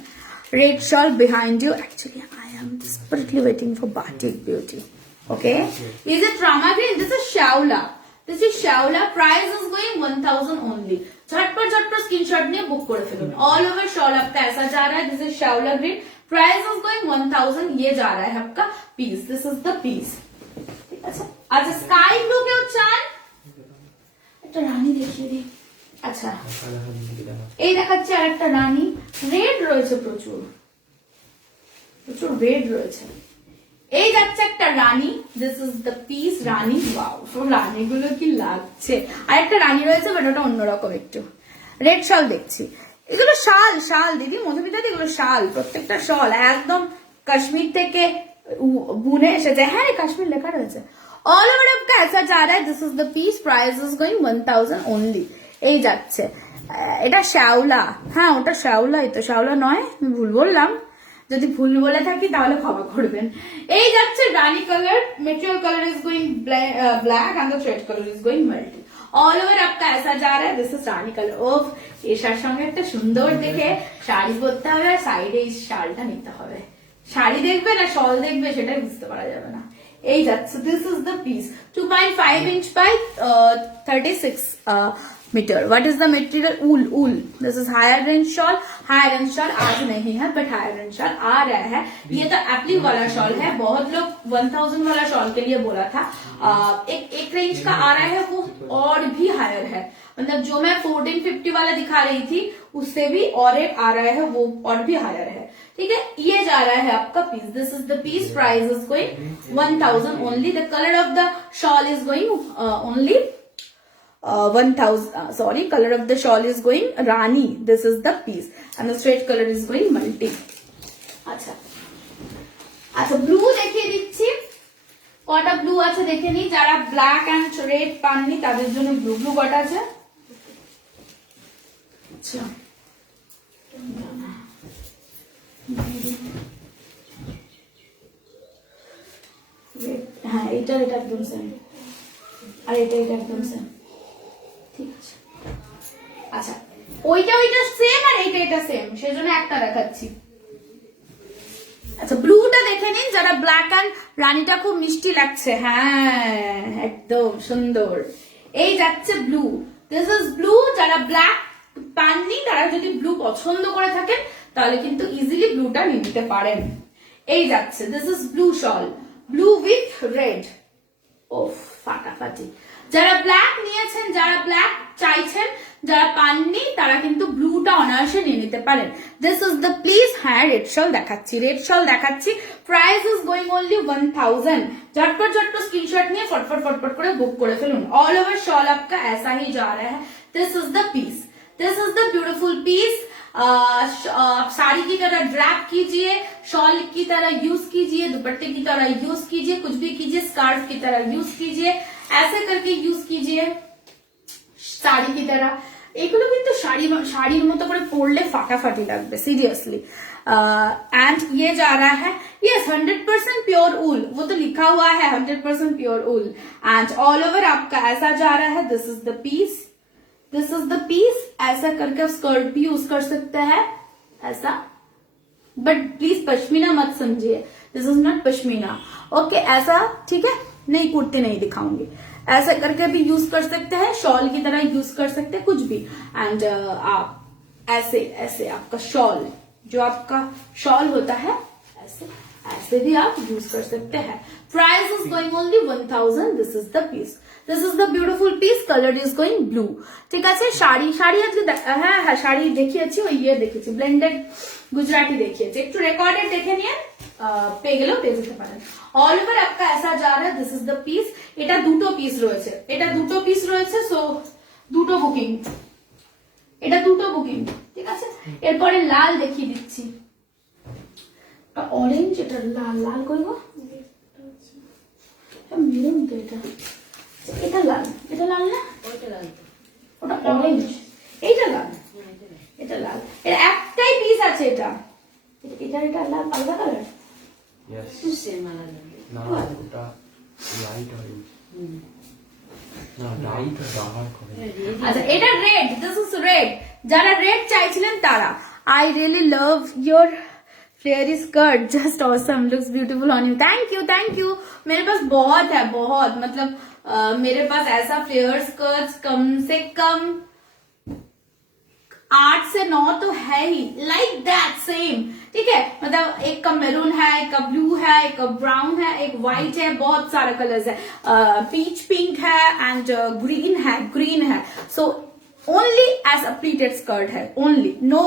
red shawl behind you. Actually I am desperately waiting for Batik Beauty. Okay, is it Rama green? This is Shawla. Price is going 1000 only. झटपट स्क्रीनशॉट निये बुक करे फेलुन। ऑल ओवर शॉल आपका ऐसा जा रहा है। This is Shawla green. Price is going 1000। ये जा रहा है आपका piece. This is the piece, ठीक है? अच्छा स्काई ब्लू के चान একটা রানী দেখিয়ে দিই। আচ্ছা এই দেখাচ্ছে আর একটা রানী। রেড রয়েছে, প্রচুর রেড রয়েছে। এই যাচ্ছে একটা রানী, this is the piece rani. Wow রানীগুলো কি লাগছে। আর একটা রানী রয়েছে বাট ওটা অন্যরকম একটু। রেড শল দেখছি, এগুলো শাল দিদি, মধুমিতা দি, এগুলো শাল, প্রত্যেকটা শল একদম কাশ্মীর থেকে বুনে এসেছে। হ্যাঁ কাশ্মীর লেখা রয়েছে। ऑल ओवर आपका ऐसा जा रहा है। This is the piece, price is going 1000 only. এই যাচ্ছে এটা শ্যাওলা। হ্যাঁ ওটা শ্যাওলাই তো, শ্যাওলা নয়, আমি ভুল বললাম। যদি ভুল বলে থাকি তাহলে ক্ষমা করবেন। এই যাচ্ছে রানী colour. Material colour is going black and the thread colour is going multi. All over आपका ऐसा जा रहा है। This is rani colour. ওফ এটার সঙ্গে একটা সুন্দর দেখে শাড়ি পরতে হবে, আর সাইডে এই শালটা নিতে হবে। শাড়ি দেখবে না শল দেখবে সেটাই বুঝতে পারা যাবে না। এই যাচ্ছে, this is the piece. 2.5 inch by 36 metre. What is the material? Wool. This is higher range shawl. Higher range shawl आज नहीं है बट हायर रेंज शॉल आ रहा है। ये तो एप्लिक वाला शॉल है। बहुत लोग 1000 वाला शॉल के लिए बोला था। एक रेंज का आ रहा है, वो और भी हायर है। मतलब जो मैं 1450 वाला दिखा रही थी उससे भी और एक आ रहा है, वो और भी हायर है। ठीक है, ये जा रहा है आपका piece. This is the piece, price is going 1000 only. The colour of the shawl is going only 1000. Sorry, color of the shawl is going Rani. This is the piece, and the straight color is going multi. আচ্ছা আচ্ছা, blue দেখিয়ে দিচ্ছি, কটা blue আছে দেখে নি। যারা black and red পাননি তাদের জন্য ব্লু। ব্লু কটা আছে? আচ্ছা, হ্যাঁ এটা একদম সেম, আর এটা একদম সেম, ঠিক আছে। আচ্ছা, ওইটা সেম আর এটা সেম, সেজন্য একটা দেখাচ্ছি। আচ্ছা, ব্লুটা দেখে নিন। যারা ব্ল্যাক অ্যান্ড রানীটা খুব মিষ্টি লাগছে, হ্যাঁ একদম সুন্দর। এই যাচ্ছে ব্লু, দিস ইজ ব্লু। যারা ব্ল্যাক পাননি তারা যদি ব্লু পছন্দ করে থাকেন তাহলে কিন্তু ইজিলি ব্লুটা নিয়ে নিতে পারেন। এই যাচ্ছে, this is blue shawl, blue with red. ওফ ফাটাফাটি। যারা ব্ল্যাক নিয়েছেন, যারা ব্ল্যাক চাইছেন, যারা পাননি তারা কিন্তু ব্লুটা অনায়াসে নিয়ে নিতে পারেন। This is the please. হ্যাঁ রেড শল দেখাচ্ছি, রেড শল দেখাচ্ছি। Price is going only 1000। झटपट स्क्रीनशॉट নিয়ে फटफट फटफट করে বুক করে ফেলুন। ऑल ओवर शॉल आपका ऐसा ही जा रहा है। This is the piece, this is the beautiful piece. Sari की तरह ड्रैप कीजिए, शॉल की तरह यूज कीजिए, दुपट्टे की तरह यूज कीजिए, कुछ भी कीजिए, स्कार्फ की तरह यूज कीजिए, ऐसे करके यूज कीजिए শাড়ি की तरह। এগুলো কিন্তু শাড়ির মতো করে পরলে ফাটাফাটি লাগবে সিরিয়াসলি। एंड ये जा रहा है, यस 100% प्योर ऊल, वो तो लिखा हुआ है 100% pure wool. And all over आपका ऐसा जा रहा है। This is the piece, this is the piece. ऐसा करके आप स्कर्ट भी यूज कर सकते हैं ऐसा, बट प्लीज पश्मीना मत समझिए, this is not pashmina. Okay, ऐसा ठीक है, नहीं कुर्ती नहीं दिखाऊंगी। ऐसा करके भी यूज कर सकते हैं, शॉल की तरह यूज कर सकते हैं, कुछ भी। एंड आप ऐसे ऐसे आपका शॉल, जो आपका शॉल होता है, ऐसे ऐसे भी आप यूज कर सकते हैं। Price is going only 1000। This is the piece, this is the beautiful piece. Colour is going blue. ঠিক আছে, শাড়ি আজকে হ্যাঁ হ্যাঁ শাড়ি দেখিয়েছি, ওই ইয়ে দেখেছি, ব্লেন্ডেড গুজরাটি দেখিয়েছি। একটু রেকর্ডেড দেখে নিয়ে পেয়ে গেলেও পেয়ে যেতে পারেন। অল ওভার आपका ऐसा जा रहा है। This is the piece. এটা দুটো পিস রয়েছে, এটা দুটো পিস রয়েছে, সো দুটো বুকিং, এটা দুটো বুকিং, ঠিক আছে। এরপরে লাল দেখিয়ে দিচ্ছি, অরেঞ্জ, এটা লাল। লাল করবো, মেরুন তো এটা, এটা লাল, এটা লাল না, ওটা অরেঞ্জ, এইটা লাল, এটা লাল। এর একটাই পিস আছে, এটা এটা লাল, আলাদা কালার। আচ্ছা, এটা রেড, দিস ইজ রেড। যারা রেড চাইছিলেন তারা, I really love your फ्लेयरी skirt, just awesome, looks beautiful on you. Thank you. मेरे पास बहुत है, बहुत, मतलब मेरे पास ऐसा फ्लेयर स्कर्ट कम से कम 8 से 9 तो है ही, लाइक दैट सेम, ठीक है। मतलब एक का मेरून है, एक का ब्लू है, एक का ब्राउन है, एक व्हाइट है, बहुत सारे कलर्स है, पीच पिंक है एंड ग्रीन है। So only as a pleated skirt है, ओनली, नो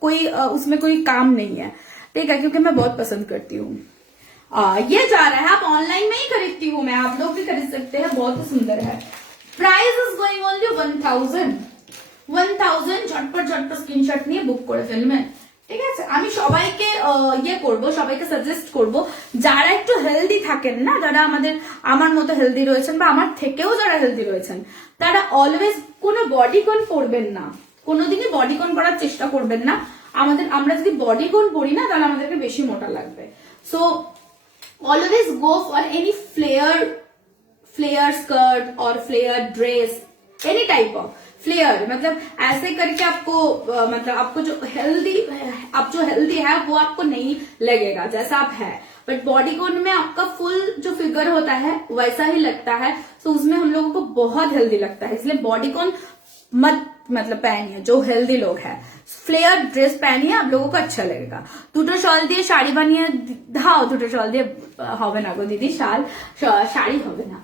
कोई उसमें कोई काम नहीं है, ठीक है, क्योंकि मैं बहुत पसंद करती हूँ। ये जा रहा है, आप ऑनलाइन में ही खरीदती हूँ मैं, आप लोग भी खरीद सकते हैं, बहुत ही सुंदर है। Price is going only 1000। 1000। झटपट স্ক্রিনশট নিয়ে বুক করে ফেলবেন, ঠিক আছে। আমি সবাইকে ইয়ে করব, সবাইকে সাজেস্ট করব, যারা একটু হেলদি থাকেন না, যারা আমার মতো হেলদি রয়েছেন বা আমার থেকেও যারা হেলদি রয়েছেন, তারা অলওয়েজ কোনো বডিকন পরবেন না, কোনোদিনই বডিকন পরার চেষ্টা করবেন না। আমরা যদি বডিকন পরি না তাহলে আমাদেরকে বেশি মোটা লাগবে। So always go for any flare skirt और flare dress, any type of flare, मतलब ऐसे करके आपको मतलब आपको जो हेल्दी है वो आपको नहीं लगेगा जैसा आप है, बट बॉडीकॉन में आपका फुल जो फिगर होता है वैसा ही लगता है। तो उसमें हम लोगों को बहुत हेल्दी लगता है, इसलिए बॉडीकॉन मत मतलब पहनिए। जो हेल्दी लोग हैं फ्लेयर ड्रेस पहनिए, आप लोगों को अच्छा लगेगा। দুটো শল দিয়ে শাড়ি বানিয়ে দাও, দুটো শল দিয়ে হবে না গো দিদি, শাড়ি হবে না।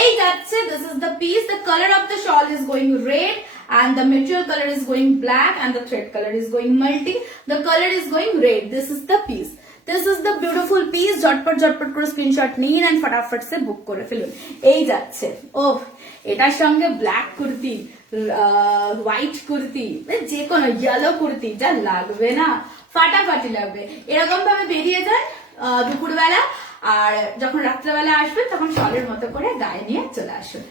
এই যাচ্ছে, this is the piece. The colour of the shawl is going red and the material color is going black and the thread color is going multi. The color is going red. This is the piece. This is the beautiful piece. झटपट করে screenshot নিন and फटाफट से বুক করে ফেলুন। এই যাচ্ছে, ওহ এটার সঙ্গে ব্ল্যাক কুর্তি, হোয়াইট কুর্তি, যে কোনো ইয়েলো কুর্তি, যা লাগবে না ফাটাফাটি লাগবে। এরকম ভাবে বেরিয়ে যান দুপুরবেলা, আর যখন রাত্রেবেলা আসবেন তখন শলের মতো করে গায়ে নিয়ে চলে আসবেন,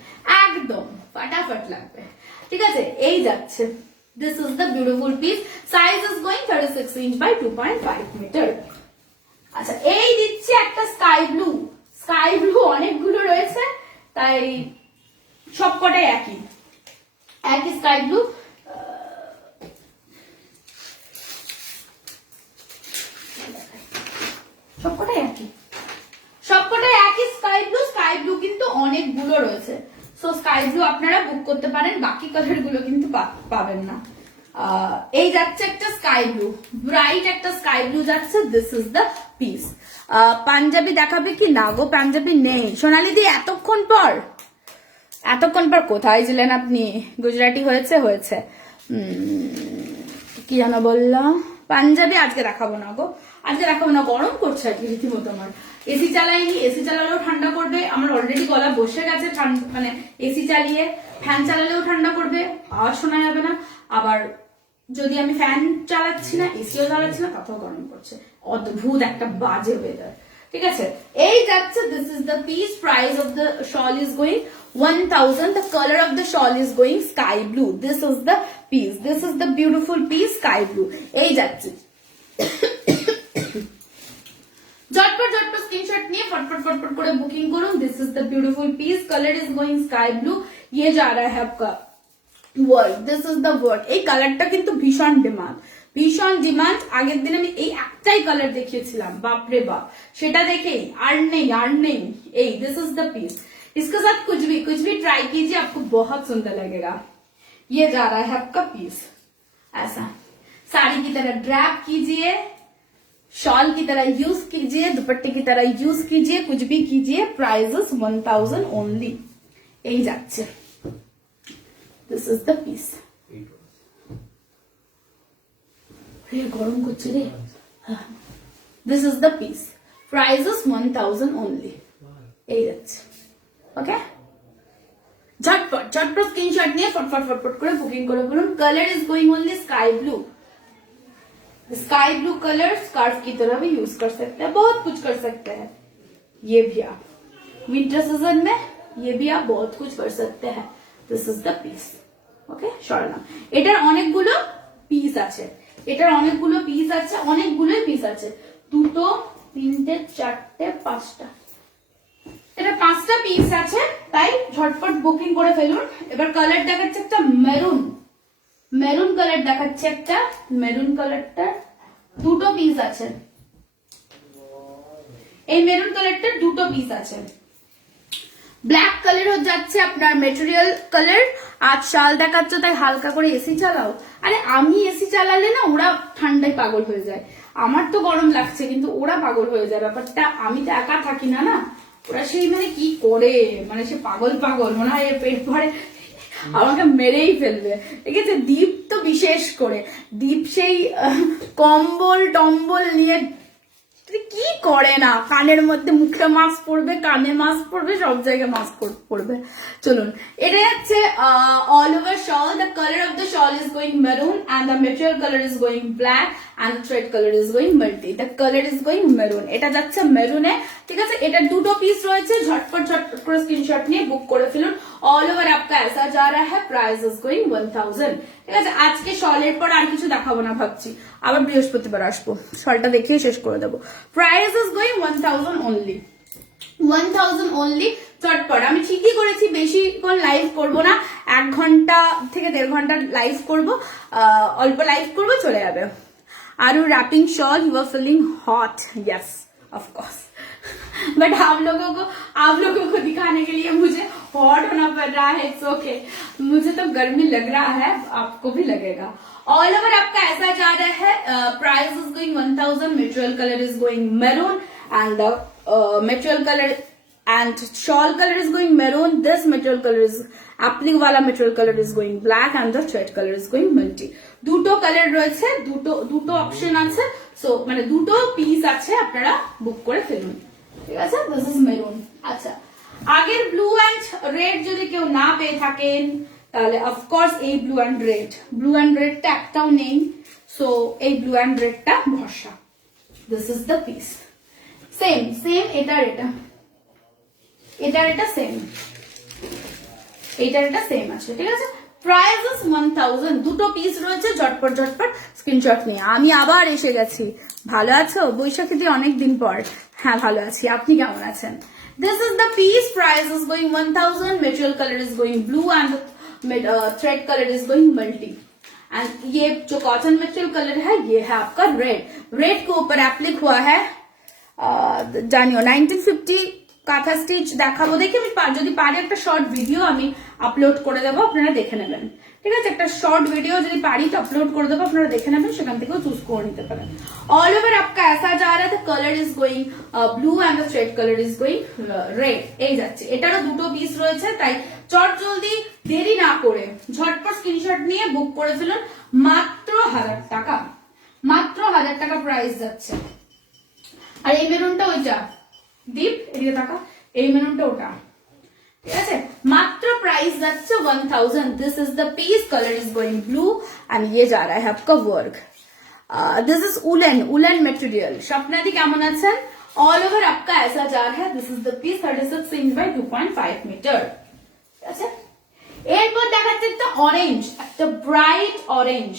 একদম ফাটাফাট লাগবে। ঠিক আছে, এই যাচ্ছে। This is the beautiful piece. Size is going 36 inch by 2.5 meter. আচ্ছা, এই দিচ্ছি একটা স্কাই ব্লু। স্কাই ব্লু অনেকগুলো রয়েছে, তাই সবকটাই একই স্কাই ব্লু। সবকটাই একই স্কাই ব্লু। স্কাই ব্লু কিন্তু অনেকগুলো রয়েছে, সো স্কাই ব্লু আপনারা বুক করতে পারেন, বাকি কালার গুলো কিন্তু পাবেন না। এই যাচ্ছে একটা স্কাই ব্লু, ব্রাইট একটা স্কাই ব্লু যাচ্ছে। This is the piece. Panjabi দেখাবে কি না গো? পাঞ্জাবি নেই সোনালি দি, এতক্ষণ পর কোথায় ছিলেন আপনি? গুজরাটি হয়েছে কি যেন বললাম, পাঞ্জাবি আজকে দেখাবো না গো, গরম করছে আর কি রীতিমতো। আমার এসি চালাইনি, এসি চালালেও ঠান্ডা করবে, আমার অলরেডি গলা বসে গেছে, মানে এসি চালিয়ে ফ্যান চালালেও ঠান্ডা করবে, আওয়াজ শোনা যাবে না। আবার যদি আমি ফ্যান চালাচ্ছি না, এসিও চালাচ্ছি না, তাতেও গরম করছে। অদ্ভুত একটা বাজে ওয়েদার। ঠিক আছে, এই যাচ্ছে। This is the piece. Price of the shawl is going 1000. The color of the shawl is going sky blue. This is the piece. This is the beautiful piece, sky blue. এই যাচ্ছে। झटपट screenshot নিয়ে फटफट করে booking করুন। This is the beautiful piece, colour is going sky blue. ये जा रहा है आपका work, this is the work. এই কালারটা কিন্তু ভীষণ ডিমান্ড। আগের দিন আমি এই একটাই কালার দেখিয়েছিলাম, বাপরে বাপ, সেটা দেখেই আর নেই। এই दिस इज द पीस। इसके साथ कुछ भी ट्राई कीजिए, आपको बहुत सुंदर लगेगा। ये जा रहा है आपका पीस, ऐसा साड़ी की तरह ड्रैप कीजिए, शॉल की तरह यूज कीजिए, दुपट्टे की तरह यूज कीजिए, कुछ भी कीजिए। Prices 1000 only. यही যাচ্ছে। This is the piece. ये गरम করছে রে। This is the piece. Prices 1000 only. यही যাচ্ছে। ओके, झटपट स्क्रीनशॉट নিয়ে फटफट করে বুকিং করে বলুন। Colour is going only sky blue. Sky blue colour scarf की तरह भी यूज कर सकते हैं, बहुत कुछ कर सकते हैं। ये भी आप विंटर सीजन में ये भी आप बहुत कुछ कर सकते हैं। This is the piece. Okay, সরলাম। এটার অনেকগুলো পিস আছে, অনেকগুলোই পিস আছে। দুটো, তিনটে, চারটে, পাঁচটা, এটা 5টা পিস আছে, তাই ঝটপট বুকিং করে ফেলুন। এবার কালার দেখাচ্ছে একটা মেরুন কালার দেখাচ্ছে, একটা মেরুন কালারটা দুটো পিস আছে। এই মেরুন কালারটার দুটো পিস আছে। ব্ল্যাক কালার যাচ্ছে আপনার মেটেরিয়াল কালার। আজ শাল দেখাচ্ছ তাই হালকা করে এসি চালাও। আরে আমি এসি চালালে না ওরা ঠান্ডায় পাগল হয়ে যায়, আমার তো গরম লাগছে কিন্তু ওরা পাগল হয়ে যায়। ব্যাপারটা আমি তো একা থাকি না, ওরা সেই মানে কি করে, মানে সে পাগল মনে হয় পেট ভরে আমাকে মেরেই ফেলবে। ঠিক আছে, দীপ তো বিশেষ করে, দীপ সেই কম্বল টম্বল নিয়ে কি করে না, কানের মধ্যে মুখে মাস্ক পরবে, কানে মাস্ক পরবে, সব জায়গায় মাস্ক পরবে। চলুন, এটা হচ্ছে all over shawl. The colour of the shawl is going maroon and the material colour is going black and the thread colour is going multi. The colour is going maroon. এটা যাচ্ছে মেরুনে। ঠিক আছে, এটা দুটো পিস রয়েছে। ঝটপট করে screenshot নিয়ে বুক করে ফেলুন। অল ওভার आपका ऐसा जा रहा है। Price is going 1000। ঠিক আছে, আজকে শলের পর আর কিছু দেখাবো না, ভাবছি আবার বৃহস্পতিবার আসবো, শলটা দেখিয়ে শেষ করে দেবো। Price is going 1000 only. 1000 only. চটপট। আমি ঠিকই করেছি, বেশিক্ষণ লাইভ করব না, 1 ঘন্টা থেকে 1.5 ঘন্টা লাইভ করব, অল্প লাইভ করব, চলে যাবে। Are you wrapping shawl, you are feeling hot? Yes of course, but आप लोगों को दिखाने के लिए मुझे हॉट होना पड़ रहा है। इट्स ओके, मुझे तो गर्मी लग रहा है, आपको भी लगेगा। ऑल ओवर आपका ऐसा जा रहा है। Price is going 1000। Material colour is going maroon and the material colour and shawl color is going maroon. This material color is applique wala material color is going black and the thread color is going multi. দুটো colour রয়েছে, দুটো option আছে, so মানে দুটো piece আছে, আপনারা বুক করে ফেলুন। ঠিক আছে, দিস ইজ মেরুন। আচ্ছা, আগের ব্লু এন্ড রেড যদি কেউ না পেয়ে থাকেন তাহলে অফকোর্স এই ব্লু অ্যান্ড রেডটা একটাও নেই, সো এই ব্লু অ্যান্ড রেডটা ভরসা। This is the piece. Same এটার এটা সেম, এইটার এটা সেম আছে, ঠিক আছে। Price is 1000। দুটো পিস রয়েছে, ঝটপট স্ক্রিনশট নিয়ে। আমি আবার এসে গেছি। ভালো আছো বৈশাখীতে? অনেক দিন পর। হ্যাঁ ভালো আছি, আপনি কেমন আছেন? This is the piece. Price is going 1000. Material color is going blue and the thread color is going multi. And ये जो कॉटन मटेरियल कलर है ये है आपका रेड के ऊपर एप्लिक हुआ है। জানিও 1950 কাঁথা স্টিচ দেখাবো, দেখি আমি যদি পারি একটা শর্ট ভিডিও আমি আপলোড করে দেবো, আপনারা দেখে নেবেন, ঠিক আছে। একটা শর্ট ভিডিও যদি পারি তো আপলোড করে দেবো, আপনারা দেখে নেবেন, সেখান থেকেও চুজ করে নিতে পারেন। ऑल ओवर आपका ऐसा जा रहा है, the color is going blue and the thread color is going red। এই যাচ্ছে, এটারও দুটো পিস রয়েছে, তাই চট জলদি দেরি না করে ঝটপট স্ক্রিনশট নিয়ে বুক করে ফেলুন। মাত্র 1000 টাকা, মাত্র 1000 টাকা প্রাইস যাচ্ছে। আর এই মেরুনটা ওইটা দীপ, এদিকে টাকা, এই মেরুনটা ওটা, ঠিক আছে। মাত্র প্রাইস যাচ্ছে 1000। This is the piece, colour is going blue and ये जा रहा है आपका work. This is woollen material. স্বপ্নাদি কেমন আছেন? ऑल ओवर आपका ऐसा जा रहा है। This is the piece 36 inch by 2.5 metre, ঠিক আছে। এরপর দেখাচ্ছে একটা অরেঞ্জ, একটা bright orange.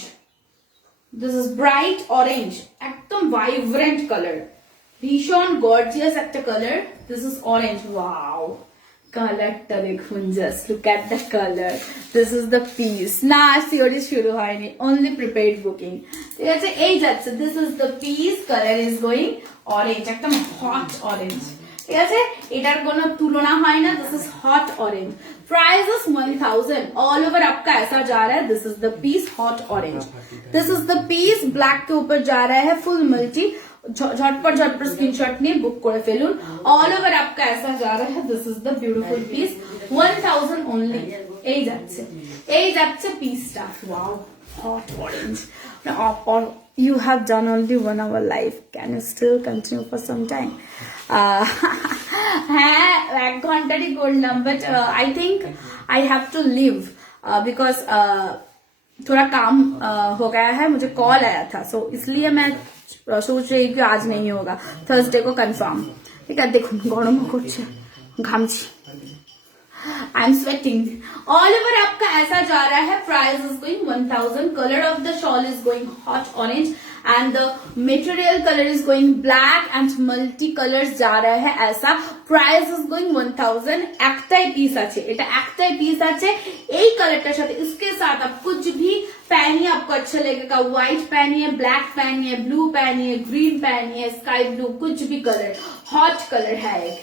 This is bright orange, একদম ভাইব্রেন্ট কালার, ভীষণ গর্জিয়াস একটা colour. This is orange. Wow, কালারটা দেখুন, just look at the colour. This is the piece. না সিওরি শুরু হয়নি, অনলি প্রিপেইড বুকিং, ঠিক আছে। এই যাচ্ছে, this is the piece, colour is going orange, একদম হট অরেঞ্জ, ঠিক আছে। এটার কোনো তুলনা হয় না। This is hot orange. Price is 1000। All over आपका ऐसा जा रहा है। This is the piece hot orange. This is the piece black के ऊपर जा रहा है, फुल मल्टी। झटपट स्क्रीनशॉट নিয়ে বুক করে ফেলুন। ऑल ओवर आपका ऐसा जा रहा है। This is the beautiful piece, 1000 only. এই যাচ্ছে পিসটা। Wow, hot orange. You have done only 1 hour live. Can you still continue for some time? হ্যাঁ, 1 ঘন্টারই করলাম, but I think I have to leave because थोड़ा काम हो गया है, मुझे कॉल आया था, सो इसलिए मैं सोच रही कि आज नहीं होगा, थर्सडे को कंफर्म, ठीक है। देखो गरम করছে, घामছি, I am sweating. All over आपका ऐसा जा रहा है। Price is going 1000। Colour of the shawl is going hot orange and the material colour is going black and multi colours जा रहा है ऐसा। Price is going 1000। একটাই পিস আছে, এটা একটাই পিস আছে। এই কালারটার সাথে इसके साथ आप कुछ भी पहनिए, आपको अच्छा लगेगा। व्हाइट पहनिए, ब्लैक पहनिए, ब्लू पहनिए, ग्रीन पहनिए, स्काई ब्लू, कुछ भी कलर, हॉट कलर है एक।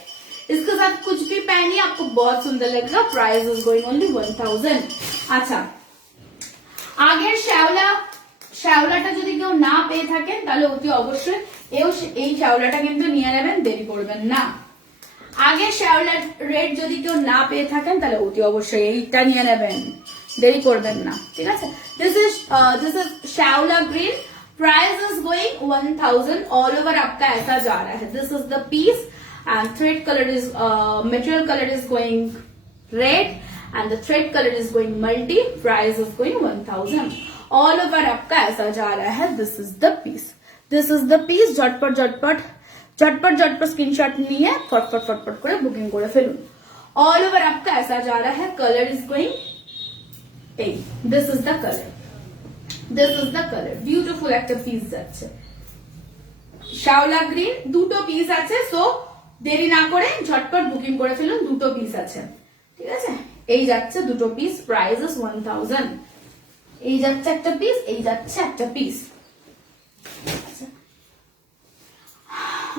इसके साथ कुछ भी पहनिए, आपको बहुत सुंदर लगेगा। Price is going only 1000। আচ্ছা, আগের শ্যাওলাটা যদি কেউ না পেয়ে থাকেন তাহলে অতি অবশ্যই এই শ্যাওলাটা কিন্তু নিয়ে নেবেন, দেরি করবেন না। আগের শ্যাওলার রেট যদি কেউ না পেয়ে থাকেন তাহলে অতি অবশ্যই এইটা নিয়ে নেবেন, দেরি করবেন না, ঠিক আছে। দিস ইজ শ্যাওলা green. Price is going 1000। All over आपका ऐसा जा रहा है। This is the piece and thread color is material color is going red and the thread color is going multi। price is going 1000। all over आपका ऐसा जा रहा है। this is the piece। झटपट स्क्रीनशॉट लिए फटफट করে বুকিং করে ফেলুন। all over आपका ऐसा जा रहा है। color is going এই, this is the color, beautiful একটা পিস যাচ্ছে। শ্যাওলা গ্রিন, দুটো পিস আছে, সো দেরি না করে ঝটপট বুকিং করে ফেলুন, দুটো পিস আছে, ঠিক আছে। এই যাচ্ছে দুটো পিস। Price is 1000। এই যাচ্ছে একটা পিস, এই যাচ্ছে একটা পিস।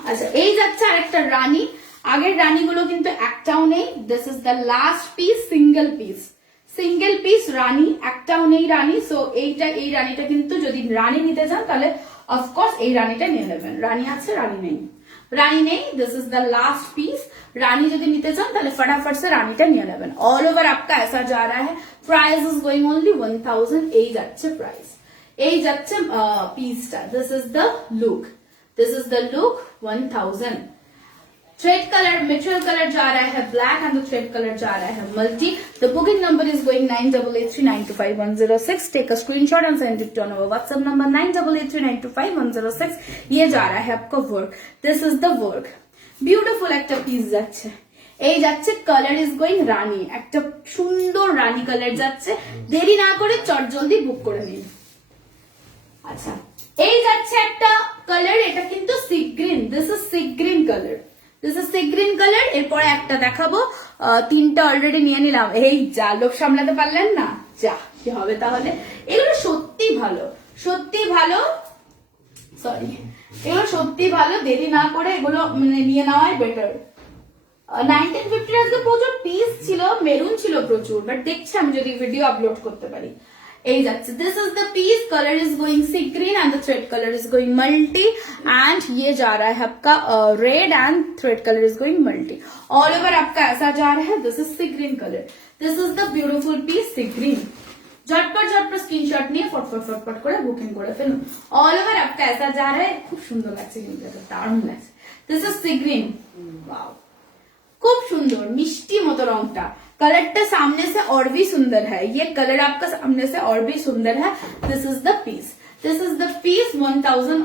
আচ্ছা, এই যাচ্ছে আরেকটা রানী। আগের রানীগুলো কিন্তু একটাও নেই। This is the last piece, single piece rani, একটাও নেই রানী। সো এই রানীটা কিন্তু যদি রানী নিতে চান তাহলে অফকোর্স এই রানীটা নিয়ে নেবেন। রানী আছে, রানী নেই। This is the last piece. रानी যদি নিতে চান তাহলে फटाफट से রানীটা নিয়ে নেবেন। ऑल ओवर आपका ऐसा जा रहा है। Price is going only 1000। এই যাচ্ছে প্রাইস, এই যাচ্ছে পিসটা। This is the look 1000। Thread colour material colour जा रहा है black and the thread colour जा रहा है multi. The booking number is going 9883925106. Take a screenshot and send it on our WhatsApp number 9883925106. ये जा रहा है आपका work. This is the work. Beautiful একটা পিস যাচ্ছে. এই যাচ্ছে কালার ইজ গোয়িং রানী, একটা সুন্দর রানী কালার যাচ্ছে. দেরি না করে চট জলদি বুক করে নিন. আচ্ছা এই যাচ্ছে একটা কালার, এটা কিন্তু sea green. This is sea green colour. This is sea green colour. এরপরে একটা দেখাবো. তিনটা অলরেডি নিয়ে নিলাম. এই যা, লোভ সামলাতে পারলেন না, যা কি হবে তাহলে. এগুলো সত্যি ভালো, সত্যি ভালো. সরি, এগুলো সত্যি ভালো. দেরি না করে এগুলো মানে নিয়ে নেওয়াই বেটার. 1950 আজকে প্রচুর পিস ছিল, মেরুন ছিল প্রচুর, বাট দেখছি আমি যদি ভিডিও আপলোড করতে পারি. এই যাচ্ছে. This is the piece. Colour is going sea green and the thread colour is going multi and ये जा रहा है आपका red and thread colour is going multi. All over आपका ऐसा जा रहा है. This is sea green colour. This is the beautiful piece sea green. झटपट स्क्रीनशॉट নিয়ে ফটফট করে বুকিং করে ফেলুন. অল ওভার आपका ऐसा जा रहा है. খুব সুন্দর লাগছে কিন্তু, এটা দারুণ লাগছে. This is sea green. Wow, খুব সুন্দর মিষ্টি মতো রংটা. कलर सामने से और भी सुंदर है. ये कलर आपका सामने से और भी सुंदर है. This is the piece. This is the piece. 1000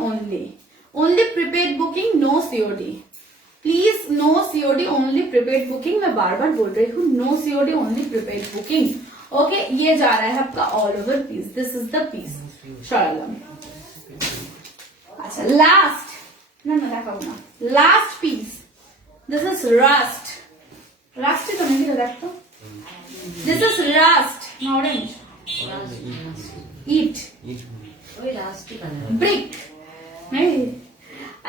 only prepaid booking, no COD. Please no COD, only prepaid booking. मैं बार बार बोल रही हूँ, no COD, only prepaid booking. Okay, ये जा रहा है आपका all over piece. This is the piece. शालम. अच्छा लास्ट ना देखाबो ना, last piece. This is last. Last तो नहीं देखो. This is rust, orange. Eat. Brick. नहीं.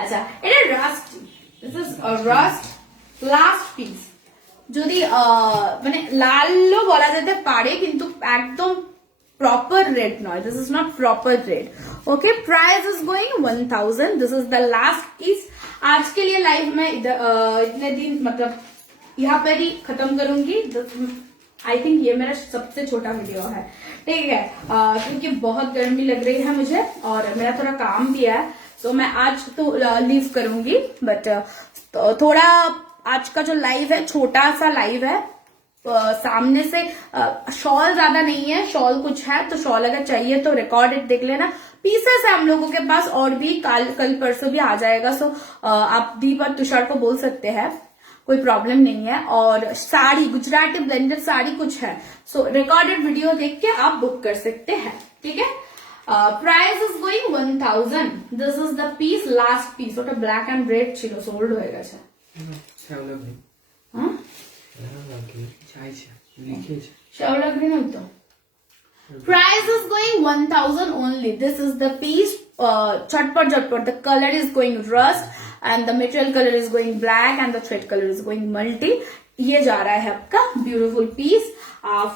अच्छा, এটা rust. This is a rust. Last piece. যদি মানে লালও বলা যেতে পারে কিন্তু একদম प्रॉपर रेड नॉय. This is not proper red. Okay, price is going 1000. This is the last piece. आज के लिए लाइव में इतने दिन मतलब यहाँ पर ही खत्म करूंगी. आई थिंक ये मेरा सबसे छोटा वीडियो है, ठीक है, क्योंकि बहुत गर्मी लग रही है मुझे और मेरा थोड़ा काम भी है. सो मैं आज तो लीव करूंगी, बट थोड़ा आज का जो लाइव है छोटा सा लाइव है. सामने से शॉल ज्यादा नहीं है, शॉल कुछ है तो शॉल अगर चाहिए तो रिकॉर्डेड देख लेना. पीसेस है हम लोगों के पास और भी, कल परसों भी आ जाएगा. सो आप दीप और तुषार को बोल सकते हैं, कोई प्रॉब्लम नहीं है. और साड़ी, गुजराती ब्लेंडेड साड़ी कुछ है, सो रिकॉर्डेड वीडियो देख के आप बुक कर सकते हैं, ठीक है. Price is going 1000. This is the piece, last piece. ওটা ব্ল্যাক এন্ড রেড ছিল, সোল্ড হয়ে গেছে. হ্যাঁ, শ্যাওলা গ্রিন হতো. Price is going 1000 only. This is the piece. Chatpat. The color is going rust and the material color is going black and the thread color is going multi. ये जा रहा है आपका ब्यूटीफुल पीस. आप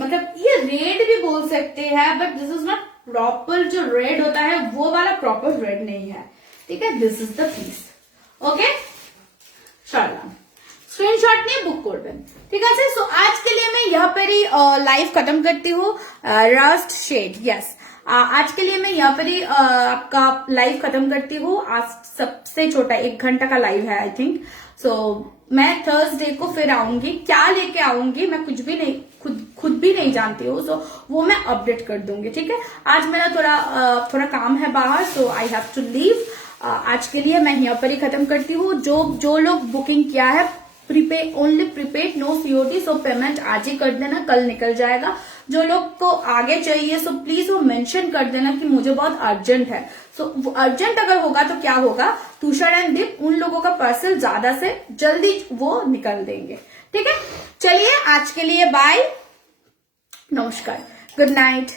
मतलब ये red भी बोल सकते हैं, but this is not proper. जो रेड होता है वो वाला प्रॉपर रेड नहीं है, ठीक है. This is the piece. Okay, चलो स्क्रीनशॉट नहीं बुक করবেন, ঠিক আছে. सो आज के लिए मैं यहाँ पर ही लाइव खत्म करती हूँ. Rust shade, yes. आज के लिए मैं यहाँ पर ही आपका लाइव खत्म करती हूँ. आज सबसे छोटा 1 घंटा का लाइव है आई थिंक. सो मैं थर्सडे को फिर आऊंगी. क्या लेके आऊंगी मैं कुछ भी नहीं, खुद भी नहीं जानती हूँ. सो वो मैं अपडेट कर दूंगी, ठीक है. आज मेरा थोड़ा काम है बाहर, सो आई हैव टू लीव. आज के लिए मैं यहाँ पर ही खत्म करती हूँ. जो लोग बुकिंग किया है prepaid, only prepaid, no COD. So payment आज ही कर देना, कल निकल जाएगा. जो लोग को आगे चाहिए सो प्लीज वो मेंशन कर देना कि मुझे बहुत अर्जेंट है. सो अर्जेंट अगर होगा तो क्या होगा, तुषार एंड दीप उन लोगों का पार्सल ज्यादा से जल्दी वो निकल देंगे, ठीक है. चलिए आज के लिए बाय, नमस्कार, गुड नाइट.